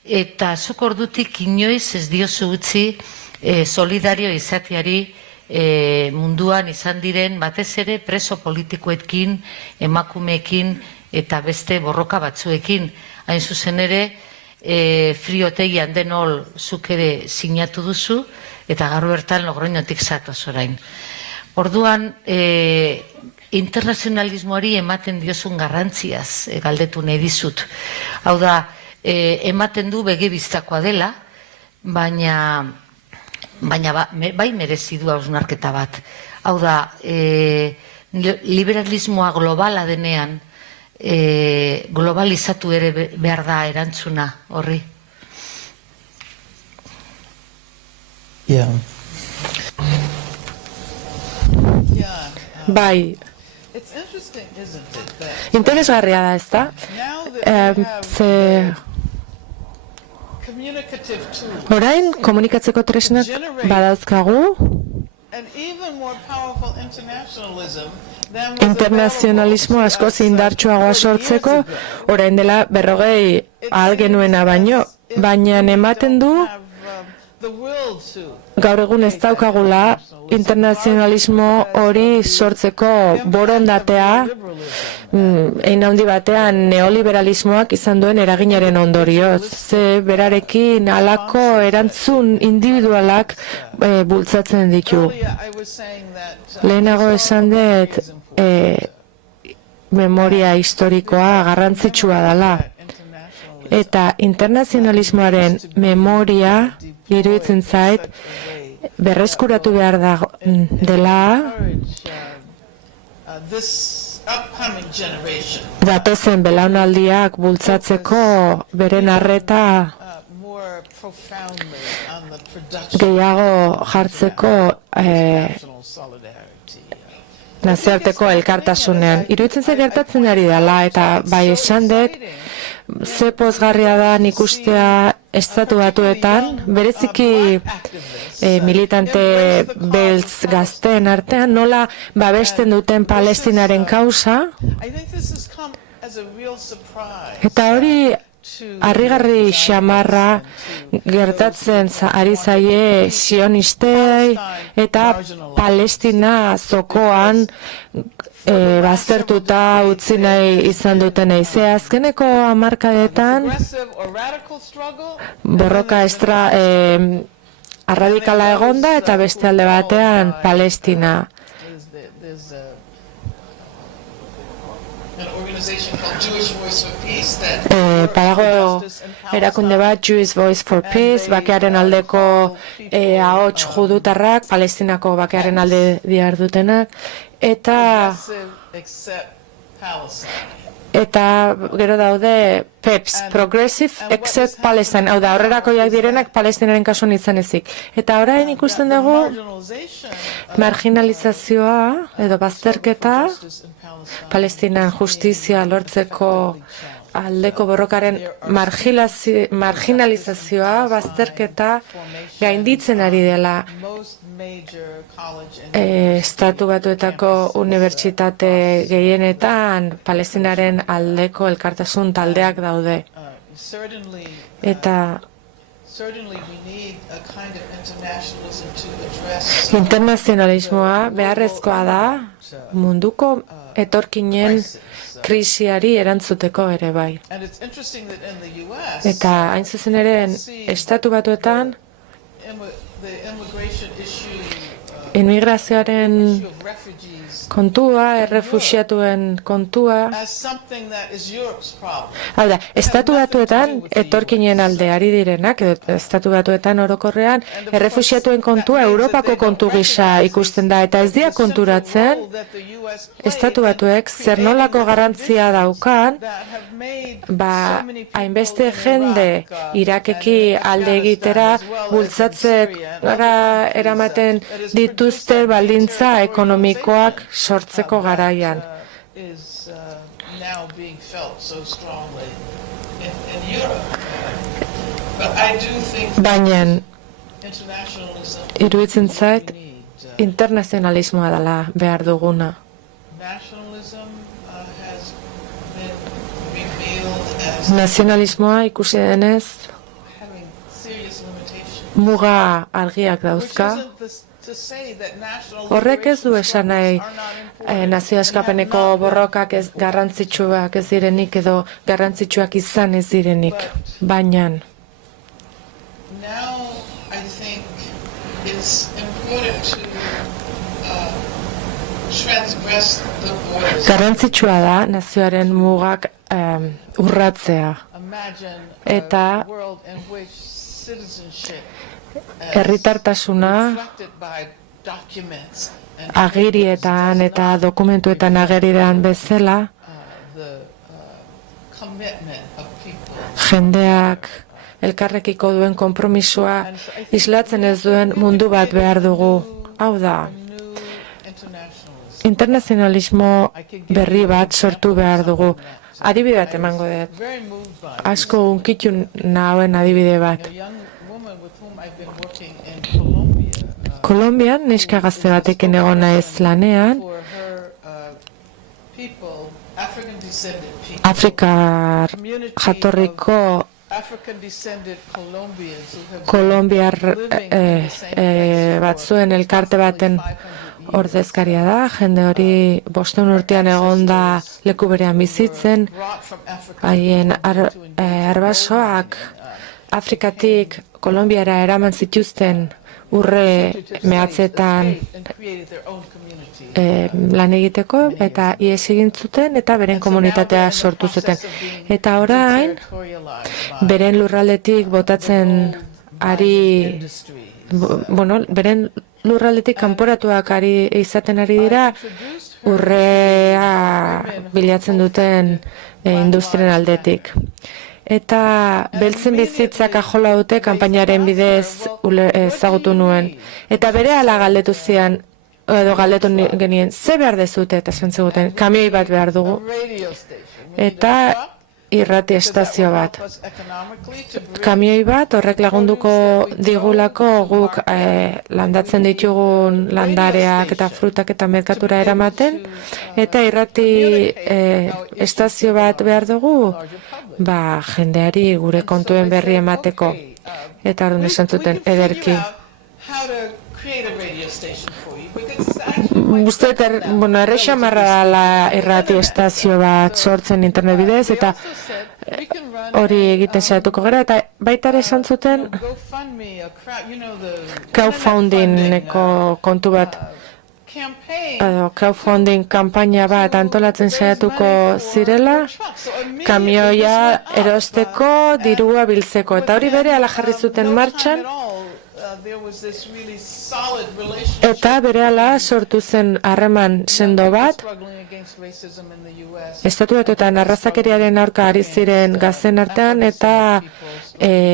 eta zuk ordutik inoiz ez diozu utzi solidario izateari munduan izan diren batez ere preso politikoekin, emakumeekin eta beste borroka batzuekin. Hain zuzen ere, Friotegian denol zuk ere sinatu duzu, eta gaur bertan Logroñotik zatoz orain. Orduan, internazionalismoari ematen diozun garrantziaz galdetu nahi dizut. Hau da, ematen du begebistakoa dela, baina bai merezi du hausnarketa bat. Hau da, liberalismoa globala denean, globalizatu ere behar da erantzuna horri. Bai, interesgarria da, ez da? Orain komunikatzeko tresnak badauzkagu, internazionalismo askoz indartsuagoa sortzeko, orain dela 40 ahal genuena baino, baina ematen du gaur egun ez daukagula internazionalismo hori sortzeko borondatea, hein handi batean neoliberalismoak izan duen eraginaren ondorioz. Ze berarekin halako erantzun individualak bultzatzen ditu. Lehenago esan dut memoria historikoa garrantzitsua dela. Eta internazionalismoaren memoria iruditzen zait berreskuratu behar dela datozen belaunaldiak bultzatzeko beren arreta gehiago jartzeko nazioarteko elkartasunean. Iruditzen zait gertatzen ari dela eta bai esan dut ze pozgarria da ikustea Estatu Batuetan, bereziki militante beltz gazteen artean, nola babesten duten Palestinaren kausa, eta hori harrigarri xamarra gertatzen ari zaie sionistei eta Palestina zokoan baztertuta utzi nahi izan dutenei. Ze azkeneko hamarkadetan borroka arradikala egonda eta beste alde batean Palestina. Badago erakunde bat Jewish Voice for Peace, bakearen aldeko ahots judutarrak, Palestinako bakearen alde dihardutenak, eta gero daude PEPS, Progressive Except Palestine, hau da, horrerakoiak direnak Palestinaren kasuan izan ezik. Eta orain ikusten dugu marginalizazioa edo bazterketa, Palestinan justizia lortzeko aldeko borrokaren marginalizazioa, bazterketa gainditzen ari dela Estatu Batuetako unibertsitate gehienetan Palestinaren aldeko elkartasun taldeak daude. Eta internazionalismoa beharrezkoa da munduko etorkinen krisiari erantzuteko ere bai. Eta hain zuzen ere Estatu Batuetan immigrazioaren kontua, errefuxiatuen kontua. Hau da, Estatu Batuetan etorkinen alde ari direnak, Estatu Batuetan orokorrean, errefuxiatuen kontua Europako kontu gisa ikusten da, eta ez dira konturatzen, Estatu Batuek zer nolako garrantzia daukan, hainbeste jende Irakeki alde egitera bultzatzek eramaten dituzte baldintza ekonomikoak sortzeko garaian. Baina iruditzen zait internazionalismoa dela behar duguna. Nazionalismoa ikusi denez muga argiak dauzka. Horrek ez du esan nahi nazio askapeneko borrokak garrantzitsuak ez direnik edo garrantzitsuak izan ez direnik. Baina garrantzitsua da nazioaren mugak urratzea eta herritartasuna agirietan eta dokumentuetan ageridan bezala jendeak elkarrekiko duen konpromisoa islatzen ez duen mundu bat behar dugu. Hau da, internazionalismo berri bat sortu behar dugu. Adibide bat emango dut. Asko unkitu nahoen adibide bat. Kolonbian, neska gazte batekin egon naiz lanean, Afrikar jatorriko kolombiar batzuen elkarte baten ordezkaria da, jende hori 500 urtean egonda leku berean bizitzen, haien arbasoak Afrikatik Kolonbiara eraman zituzten urre mehatzetan lan egiteko eta ihes egin zuten eta beren komunitatea sortu zuten. Eta orain, beren lurraldetik botatzen ari, beren lurraldetik kanporatuak ari izaten ari dira, urrea bilatzen duten industrien aldetik. Eta beltzen bizitzak ajola dute kanpainaren bidez ezagutu nuen. Eta bere ala galdetu zian, edo galdetu genien, ze behar dezute eta esan ziguten, kamioi bat behar dugu. Eta irrati estazio bat. Kamioi bat horrek lagunduko digulako guk landatzen ditugun landareak eta frutak eta merkatura eramaten, eta irrati estazio bat behar dugu, jendeari gure kontuen berri emateko. Eta orduan esan zuten, ederki. Usteet, erresa marra dala irrati estazio bat sortzen internet bidez, eta hori egiten saiatuko gara, eta baita ere esan zuten crowdfundingeko kontu bat, crowdfunding kanpaina bat antolatzen saiatuko zirela, kamioia erosteko, dirua biltzeko, eta hori bere ala jarri zuten martxan, eta berehala sortu zen harreman sendo bat, estatuetan arrazakeriaren aurka ari ziren gazten artean, eta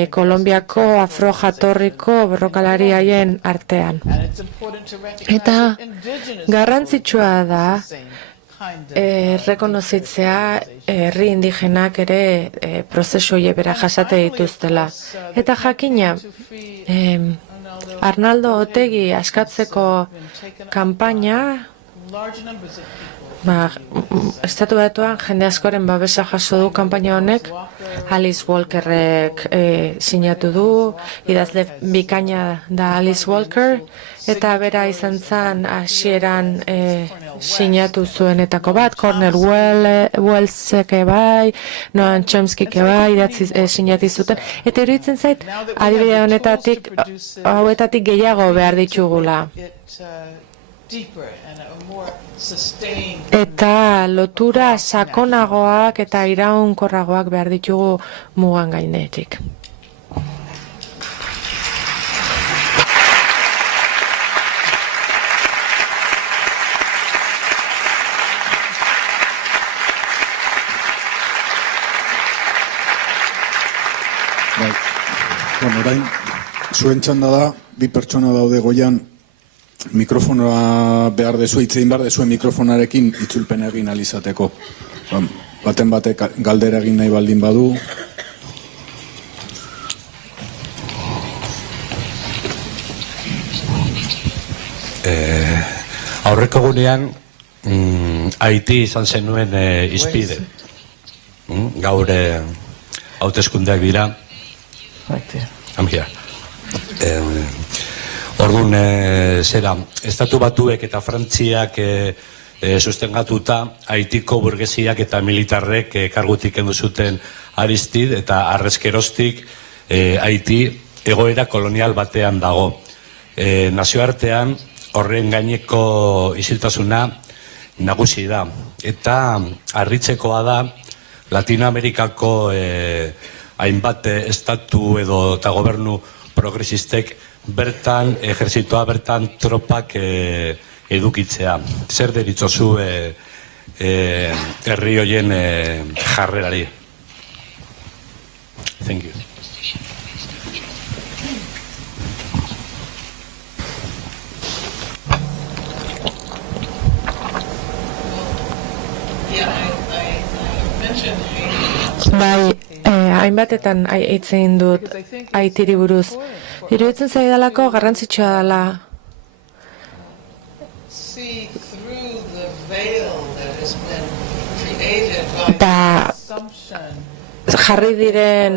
Kolonbiako afro-jatorriko borrokalari haien artean. Eta garrantzitsua da rekonozitzea herri indigenak ere prozesu hile bera jasate dituztela. Eta jakina, Arnaldo Otegi askatzeko kanpaina, estatu batuan jende askoren babesa jaso du kanpaina honek, Alice Walkerrek sinatu du, idazle bikaina da Alice Walker, eta bera izan zen hasieran sinatu zuenetako bat, Cornel Wellsek bai, Noam Chomskyk bai, sinati zuten, eta iruditzen zait, adibide honetatik, hauetatik gehiago behar ditugula. Eta lotura sakonagoak eta iraunkorragoak behar ditugu mugan gainetik. Orain, zuen txanda da, bi pertsona daude goian, mikrofonoa behar dezu, itzein behar dezu mikrofonarekin itzulpen egin alizateko. Baten batek galdera egin nahi baldin badu. Aurreko gunean, Haiti izan zenuen izpide. Gaur hauteskundeak dira. Orduan, Estatu Batuek eta Frantziak sustengatuta Haitiko burgesiak eta militarrek kargutik kendu zuten Aristide eta arrezkeroztik Haiti egoera kolonial batean dago. Nazioartean horren gaineko isiltasuna nagusi da. Eta harritzekoa da Latinoamerikako hainbat estatu edo eta gobernu progresistek bertan, ejerzitoa bertan tropak edukitzea. Zer deritzozu herri horien jarrerari? Thank you. Bai, hainbatetan aitzen dut Haitiri buruz. Iruditzen zaidalako garrantzitsua dela eta jarri diren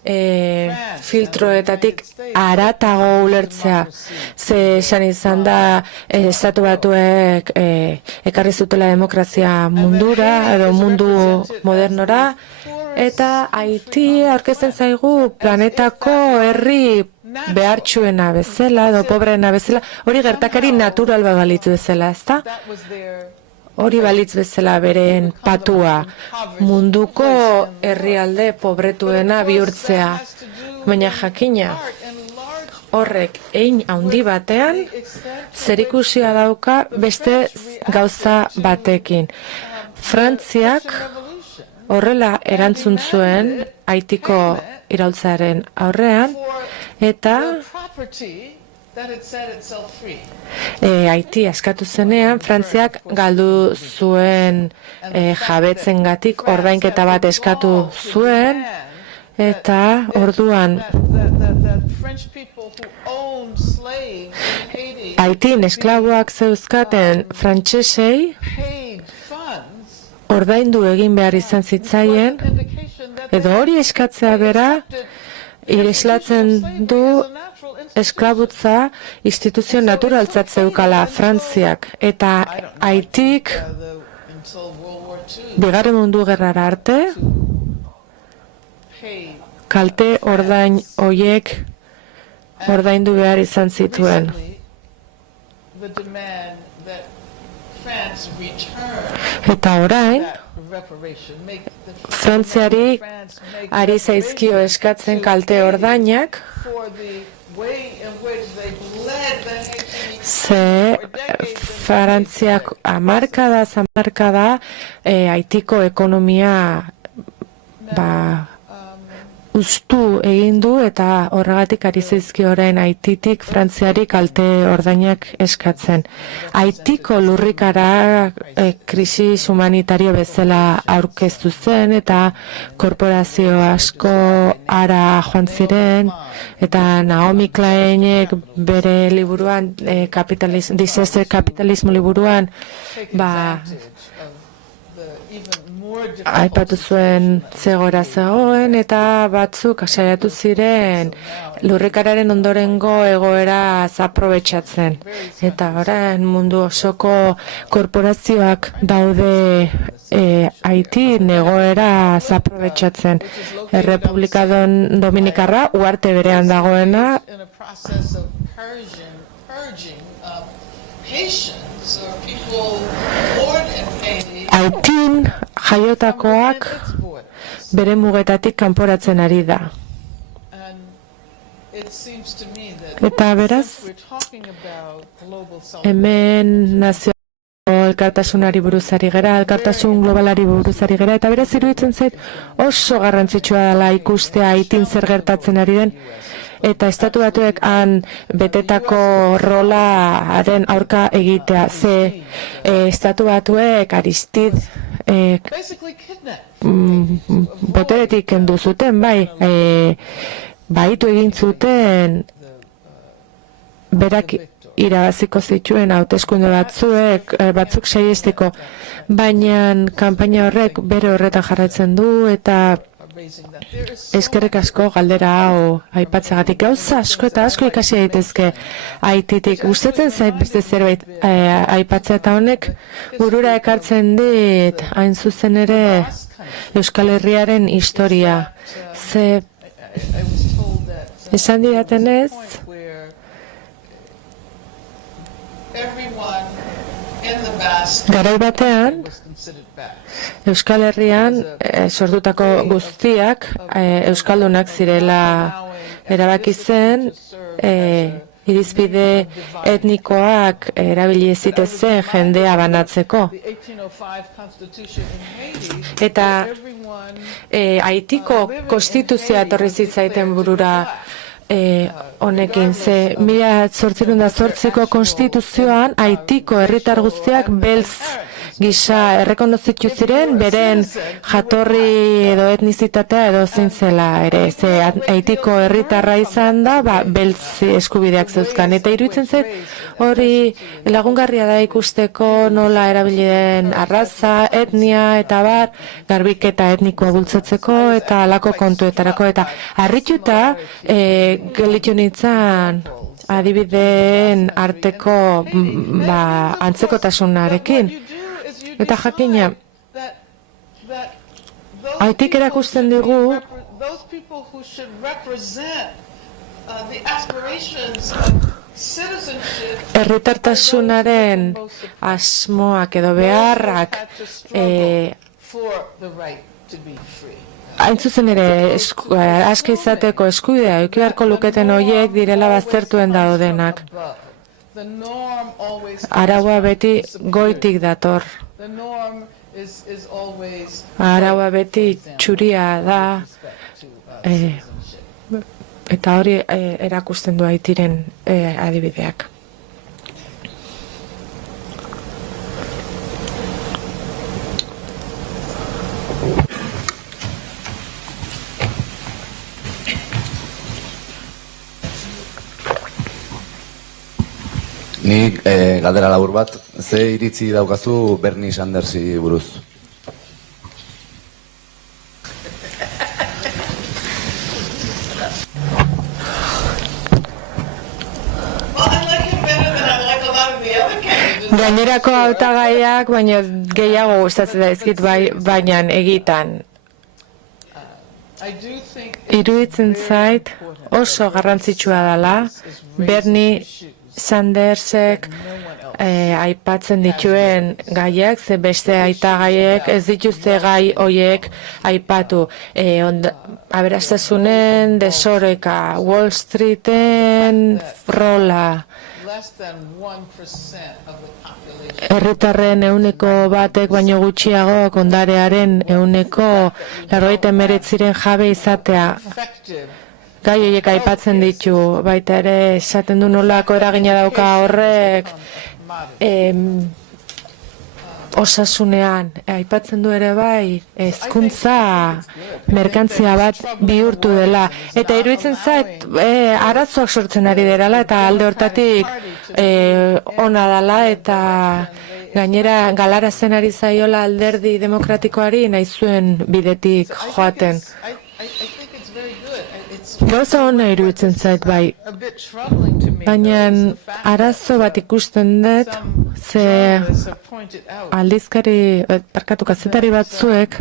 filtroetatik haratago ulertzea. Ze esan izan da Estatu Batuek ekarri zutela demokrazia mundura, edo mundu modernora, eta Haiti aurkezten zaigu planetako herri behartsuena bezala, edo pobreena bezala, hori gertakari natural bat balitz bezala, ezta? Hori balitz bezala beren patua, munduko herrialde pobretuena bihurtzea, baina jakina horrek hein handi batean zerikusia dauka beste gauza batekin. Frantziak horrela erantzun zuen Haitiko iraultzaren aurrean, eta Haiti askatu zenean, Frantziak galdu zuen jabetzengatik ordainketa bat eskatu zuen, eta orduan Haitin esklaboak zeuzkaten frantsesei ordaindu egin behar izan zitzaien, edo hori eskatzea bera islatzen du esklabutza instituzio naturaltzat zeukala Frantziak, eta Haitik Bigarren Mundu Gerrara arte kalte ordain hoiek ordaindu behar izan zituen. Eta orain Frantziari ari zaizkio eskatzen kalte ordainak, ze Frantziak hamarkada Haitiko ekonomia ustu egin du, eta horregatik ari zaizkio orain Haititik Frantziari kalte ordainak eskatzen. Haitiko lurrikara krisis humanitario bezala aurkeztu zen, eta korporazio asko ara joan ziren, eta Naomi Kleinek bere liburuan, Disaster Kapitalismo liburuan, aipatu zuen zegora zegoen, eta batzuk saiatu ziren lurrikararen ondorengo egoera aprobetxatzen. Eta orain mundu osoko korporazioak daude Haitin egoera aprobetxatzen. Errepublika Dominikarra uharte berean dagoena, Haitin jaiotakoak bere mugetatik kanporatzen ari da. Eta beraz, hemen nazio elkartasunari buruzari gera, elkartasun globalari buruzari gera, eta beraz iruditzen zait oso garrantzitsua dela ikustea Haitin zer gertatzen ari den, eta Estatu Batuek han betetako rolaren aurka egitea. Ze Estatu Batuek Aristide boteretik kendu zuten, baitu egin zuten berak irabaziko zituen hauteskunde batzuk saiesteko, baina kanpaina horrek bere horretan jarraitzen du, eta eskerrik asko galdera hau aipatzeagatik. Gauza asko eta asko ikasi daitezke Haititik. Gustatzen zait beste zerbait aipatzea, eta honek burura ekartzen dit hain zuzen ere Euskal Herriaren historia. Ze esan didatenez, garai batean Euskal Herrian sortutako guztiak euskaldunak zirela erabaki zen, irizpide etnikoak erabili zitezen jendea banatzeko. Eta Haitiko konstituzioa etorri zitzaiten burura honekin, ze 1808ko konstituzioan Haitiko herritar guztiak beltz gisa errekonozitu ziren, beren jatorri edo etnizitatea edo zein zela ere. Ze Haitiko herritarra izan da, beltz eskubideak zeuzkan. Eta iruditzen zait, hori lagungarria da ikusteko nola erabilien arraza, etnia eta bar, garbiketa etnikoa bultzatzeko eta alako kontuetarako. Eta harrituta gelditu nintzen adibideen arteko antzekotasunarekin. Eta jakina, Haitik erakusten digu herritartasunaren asmoak edo beharrak hain zuzen ere aske izateko eskubidea eduki beharko luketen horiek direla baztertuen daudenak. Araua beti goitik dator. Araua beti txuria da, eta hori erakusten du Haitiren adibideak. Nik galdera labur bat, ze iritzi daukazu Bernie Sandersi buruz? Gainerako hautagaiak, baina gehiago gustatzen daizkit baina egitan. Iruditzen zait oso garrantzitsua dela Bernie Sandersek aipatzen dituen gaiak, ze beste aitagaiek ez dituzte gai hoiek aipatu. Aberastasunen desoreka, Wall Streeten rola, herritarren 1% baino gutxiago ondarearen 99% jabe izatea. Gai horiek aipatzen ditu, baita ere esaten du nolako eragina dauka horrek osasunean. Aipatzen du ere bai, hezkuntza merkantzia bat bihurtu dela. Eta iruditzen zait, arazoak sortzen ari derala eta alde hortatik ona dela eta gainera galarazen ari zaiola alderdi demokratikoari nahi zuen bidetik joaten. Gauza hona iruditzen zait bai, baina arazo bat ikusten dut, ze aldizkari, kazetari batzuek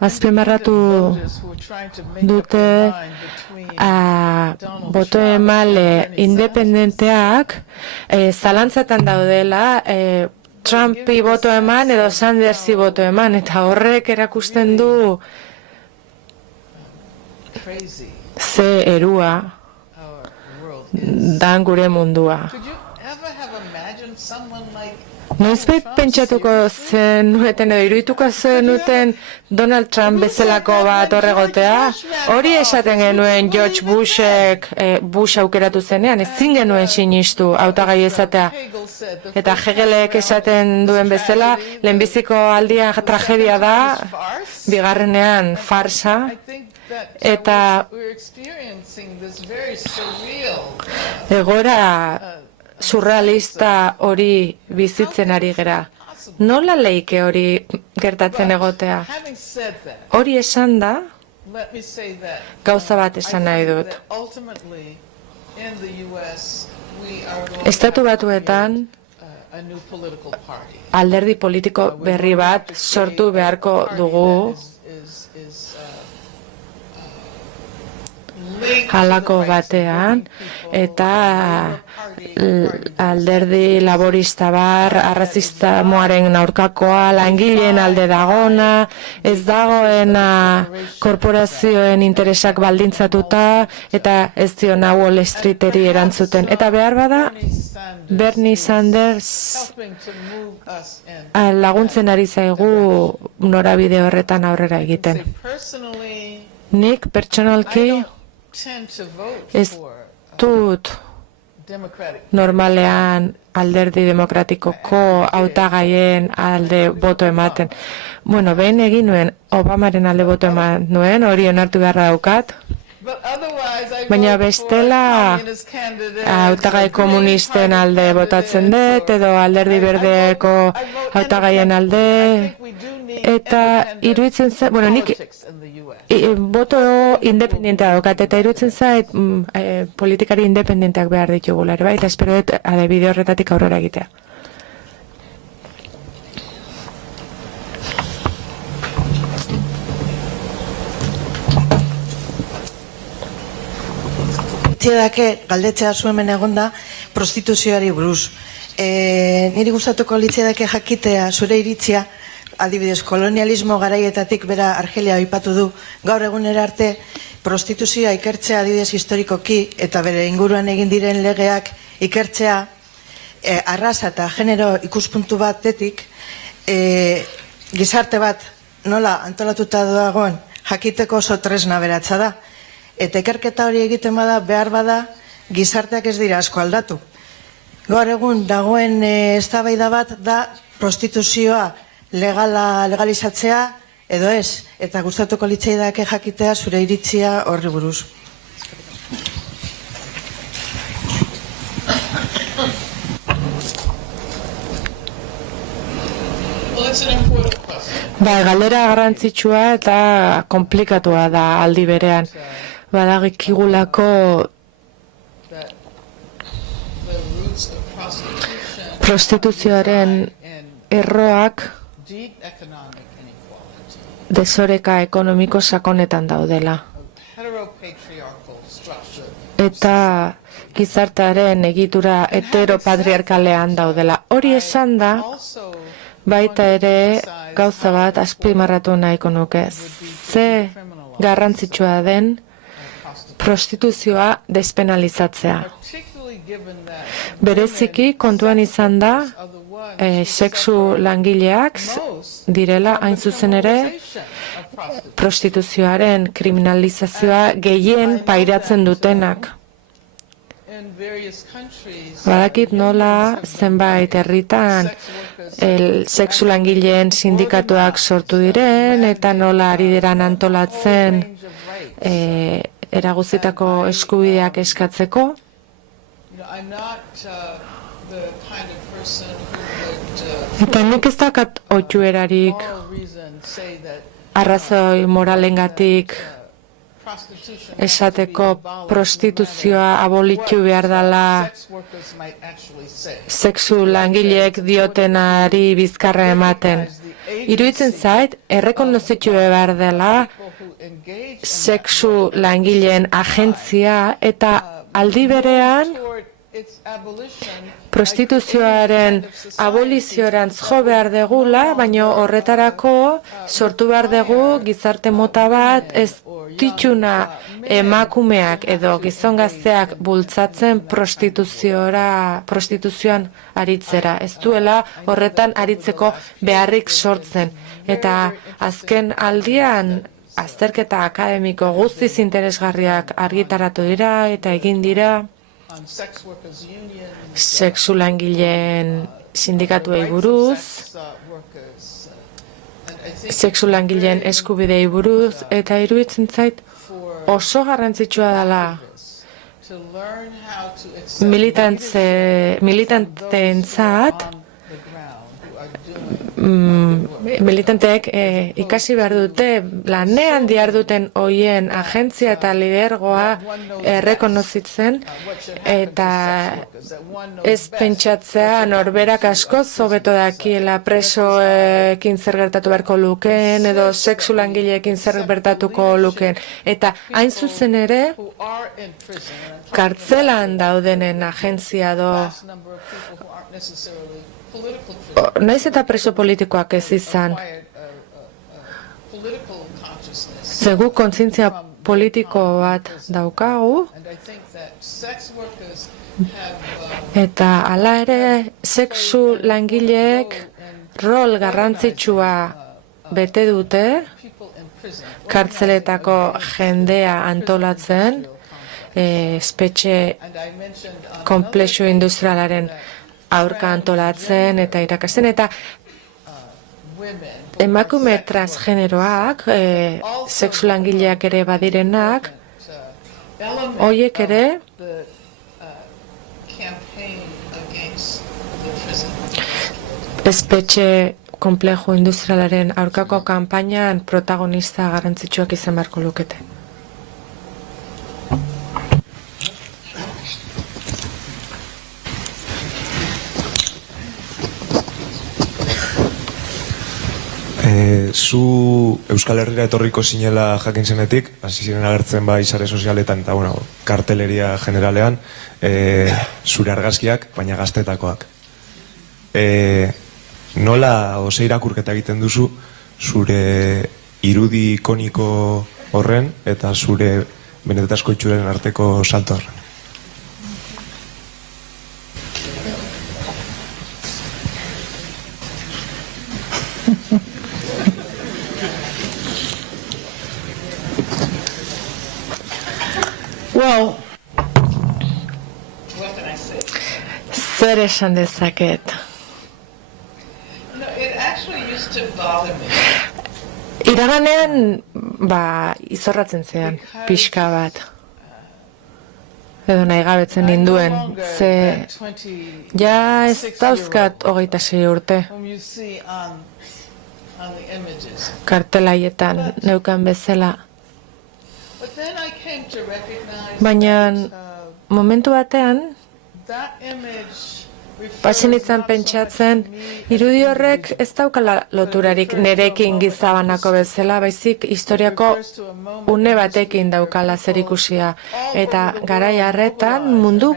azpimarratu dute boto emale independenteak zalantzatan daudela Trumpi boto eman edo Sandersi boto eman, eta horrek erakusten du ze erua dan gure mundua. Noizbait pentsatuko zenueten edo irudituko zenuten Donald Trump bezalako bat horregotea? Hori esaten genuen George Bush aukeratu zenean, ezin genuen sinistu hautagai ezatea. Eta Hegelek esaten duen bezala, lehenbiziko aldia tragedia da, bigarrenean farsa. Eta egoera surrealista hori bizitzen ari gera. Nola leike hori gertatzen egotea? Hori esan da, gauza bat esan nahi dut. Estatu Batuetan alderdi politiko berri bat sortu beharko dugu, halako batean, eta alderdi laborista bar, arrazismoaren aurkakoa, langileen alde dagona, ez dagoena korporazioen interesak baldintzatuta, eta ez diona Wall Streeteri erantzuten. Eta behar bada, Bernie Sanders laguntzen ari zaigu norabide horretan aurrera egiten. Nik pertsonalki ez dut normalean alderdi demokratikoko hautagaien alde boto ematen. Bueno, behin egin nuen, Obamaren alde boto eman nuen, hori onartu beharra daukat. Baina bestela hautagai komunisten alde botatzen dut, edo alderdi berdeko hautagaien alde, eta iruditzen zen, bueno, nik boto independentea daukat, eta iruditzen zait politikari independenteak behar ditugula, ere bai, eta espero dut bide horretatik aurrera egitea. Litziedake galdetzea zuen egonda prostituzioari buruz. Niri gustatuko litziedake jakitea zure iritzia, adibidez kolonialismo garaietatik bera Argelia aipatu du, gaur egunera arte prostituzioa ikertzea adibidez historikoki eta bere inguruan egin diren legeak ikertzea arraza eta genero ikuspuntu batetik gizarte bat nola antolatuta dagoen jakiteko oso tresna beratza da. Eta ikerketa hori egiten bada, behar bada, gizarteak ez dira asko aldatu. Gaur egun dagoen eztabaida bat da prostituzioa legalizatzea edo ez. Eta gustatuko litzaidake jakitea zure iritzia horri buruz. Galdera garrantzitsua eta komplikatua da aldi berean. Badagikigulako prostituzioaren erroak desoreka ekonomiko sakonetan daudela. Eta gizartearen egitura heteropatriarkalean daudela. Hori esan da, baita ere gauza bat azpimarratu nahiko nuke. Ze garrantzitsua den prostituzioa despenalizatzea. Bereziki kontuan izan da sexu langileak direla hain zuzen ere prostituzioaren kriminalizazioa gehien pairatzen dutenak. Badakit nola zenbait herritan sexu langileen sindikatuak sortu diren eta nola ari diran antolatzen eraguzitako eskubideak eskatzeko. Eta nik ez dakat oituerarik arrazoi moralengatik esateko prostituzioa abolitu behar dela sexu langileek diotenari bizkarra ematen. Iruditzen zait, errekonozitu behar dela sexu langileen agentzia eta aldi berean prostituzioaren aboliziorantz jo behar degula, baina horretarako sortu behar dugu gizarte mota bat ez dituna emakumeak edo gizon gazteak bultzatzen prostituzioan aritzera. Ez duela horretan aritzeko beharrik sortzen. Eta azken aldian azterketa akademiko guztiz interesgarriak argitaratu dira eta egin dira sexu langileen sindikatuei buruz, sexu langileen eskubidei buruz, eta iruditzen zait oso garrantzitsua dela militanteentzat militanteek ikasi behar dute lanean diharduten hoien agentzia eta lidergoa errekonozitzen eta ez pentsatzea norberak askoz hobeto dakiela presoekin zer gertatu beharko lukeen edo sexu langileekin zer gertatuko lukeen. Eta hain zuzen ere kartzelan daudenen agentzia do naiz eta preso politikoak ez izan. Zegu kontzientzia politiko bat daukagu, eta hala ere sexu langileek rol garrantzitsua bete dute kartzeletako jendea antolatzen espetxe komplexu industrialaren aurka antolatzen eta irakasten, eta emakume transgeneroak, sexu langileak ere badirenak, hoiek ere espetxe komplejo industrialaren aurkako kanpainan protagonista garrantzitsuak izan beharko lukete. Zu Euskal Herrira etorriko zinela jakin zenetik, hasi ziren agertzen bai sare sozialetan eta karteleria generalean, zure argazkiak, baina gaztetakoak. Nola ose irakurketa egiten duzu zure irudi ikoniko horren eta zure benetazko itxuren arteko salto horren? Zer esan dezaket? Iraganean, izorratzen zean, pixka bat. Edo nahi gabetzen ninduen, ze ja ez dauzkat 26 urte. Kartelaietan neukan bezala. Baina momentu batean, pasen itzan pentsatzen, irudi horrek ez daukala loturarik nerekin gizabanako bezala, baizik historiako une batekin daukala zerikusia. Eta garai harretan mundu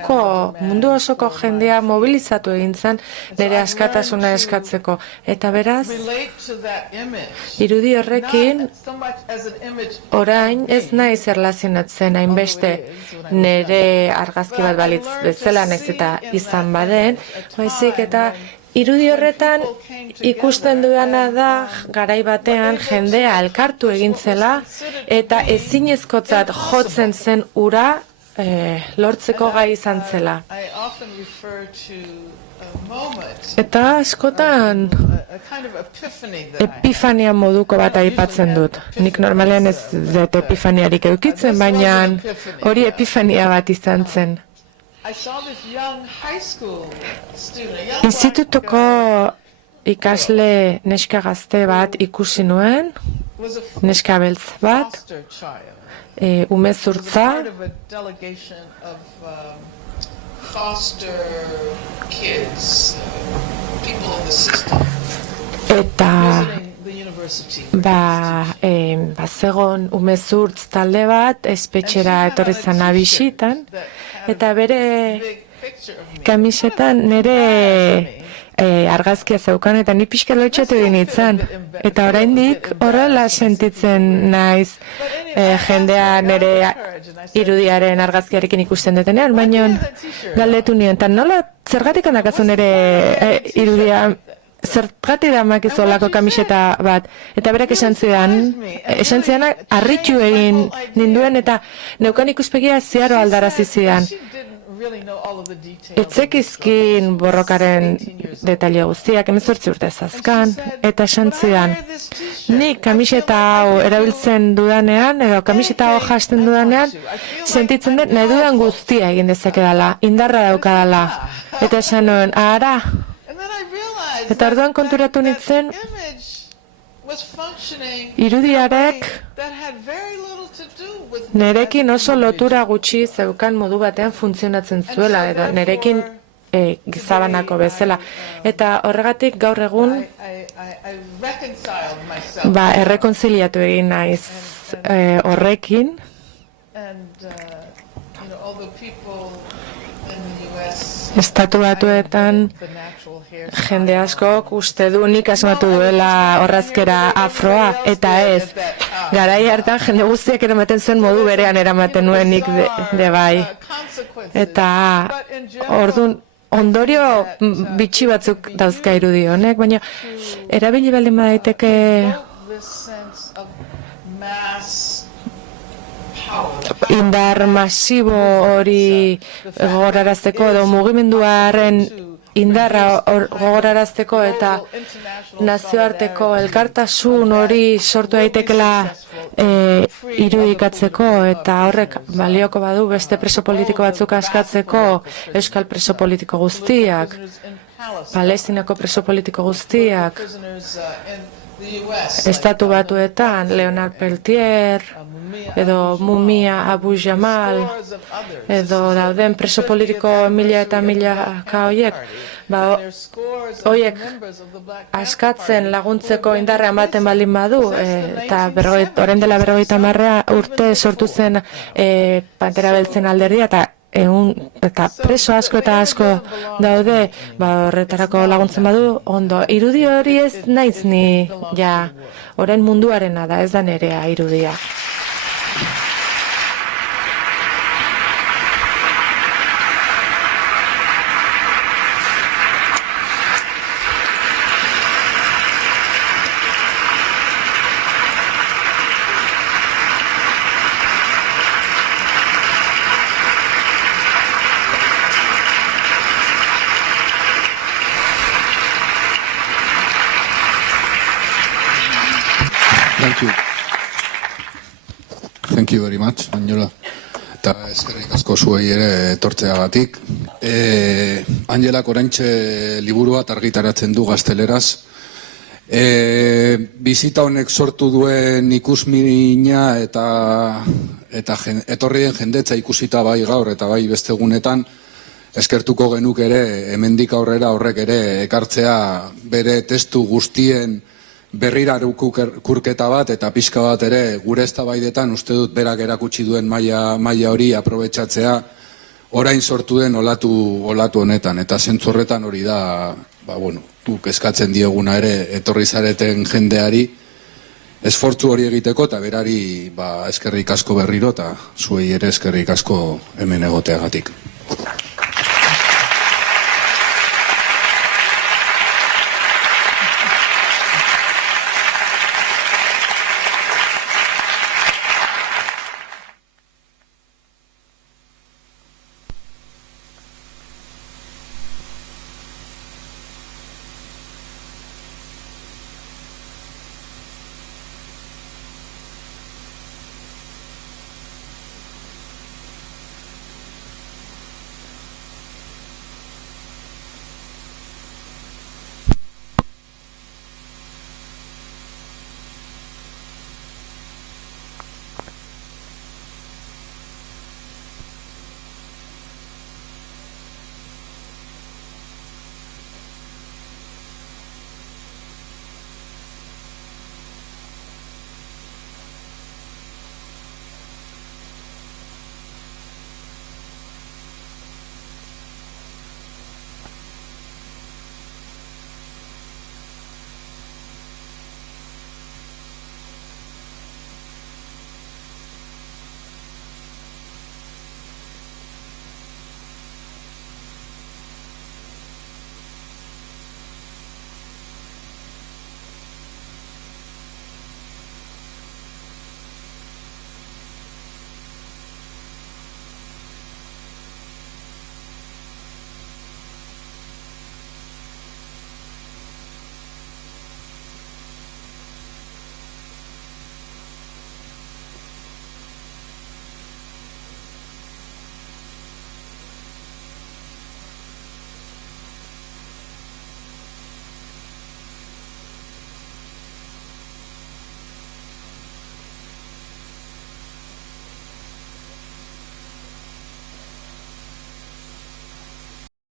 osoko jendea mobilizatu egin zen nire askatasuna eskatzeko. Eta beraz, irudi horrekin orain ez naiz erlazionatzen hainbeste nire argazki bat balitz bezala naiz eta izan baden, baizik eta irudi horretan ikusten dudana da garai batean jendea elkartu egin zela eta ezinezkotzat jotzen zen ura lortzeko gai izan zela. Eta askotan epifania moduko bat aipatzen dut. Nik normalean ez dut epifaniarik eukitzen, baina hori epifania bat izan zen. Institutuko ikasle neska gazte bat ikusi nuen, neska beltz bat, umezurtza, eta zegoen umezurtz talde bat espetxera etorri zana bisitan, eta bere kamisetan nire argazkia zeukan, eta ni pixka lotxatu egin itzan. Eta oraindik horrela sentitzen naiz jendea nire irudiaren argazkiarekin ikusten detenean, baina galdetu nien, eta nola zergatik handakazu nire irudia, zergatik da makizu olako kamiseta bat, eta berak esan zidan harritu egin ninduen, eta neukan ikuspegia ziaro aldarazi zidan. Etzekizkin borrokaren detaile guztiak, 18 urte zazkan, eta esan zidan, nik kamiseta hau erabiltzen dudanean, edo kamiseta hau jasten dudanean, sentitzen dut nahi dudan guztia egin dezakedala, indarra daukadala. Eta esan nuen, ara, eta orduan konturatu nintzen, irudiarek nerekin oso lotura gutxi zeukan modu batean funtzionatzen zuela, edo nerekin gizabanako bezala. Eta horregatik gaur egun errekonziliatu egin naiz horrekin. Estatu Batuetan jende askok uste du nik asmatu duela orrazkera afroa, eta ez. Garai hartan jende guztiak eramaten zuen modu berean eramaten nuen nik de bai. Eta orduan ondorio bitxi batzuk dauzka irudi honek, baina erabili baldin badaiteke indar masibo hori gogorarazteko edo mugimenduaren indarra gogorarazteko eta nazioarteko elkartasun hori sortu daitekela irudikatzeko eta horrek balioko badu beste preso politiko batzuk askatzeko euskal preso politiko guztiak, Palestinako preso politiko guztiak, Estatu Batuetan, Leonard Peltier, edo Mumia Abu Jamal, edo dauden preso politiko mila eta milaka horiek, horiek askatzen laguntzeko indarra ematen baldin badu, eta orain dela 50 urte sortu zen Pantera Beltzen alderdia, eta preso asko eta asko daude, horretarako laguntzen badu, ondo, irudi hori ez naiz ni, orain munduarena da, ez da nerea irudia. Thank you very much, Angela. Eta eskerrik asko zuei ere etortzeagatik. Angelak oraintxe liburu bat argitaratzen du gazteleraz. Bizita honek sortu duen ikusmina eta etorrien jendetza ikusita bai gaur eta bai beste egunetan, eskertuko genuk ere hemendik aurrera horrek ere ekartzea bere testu guztien berrirakurketa bat eta pixka bat ere gure eztabaidetan uste dut berak erakutsi duen maila hori aprobetxatzea orain sortu den olatu honetan eta zentzu horretan hori da guk eskatzen dieguna ere etorri zareten jendeari esfortzu hori egiteko eta berari eskerrik asko berriro eta zuei ere eskerrik asko hemen egoteagatik.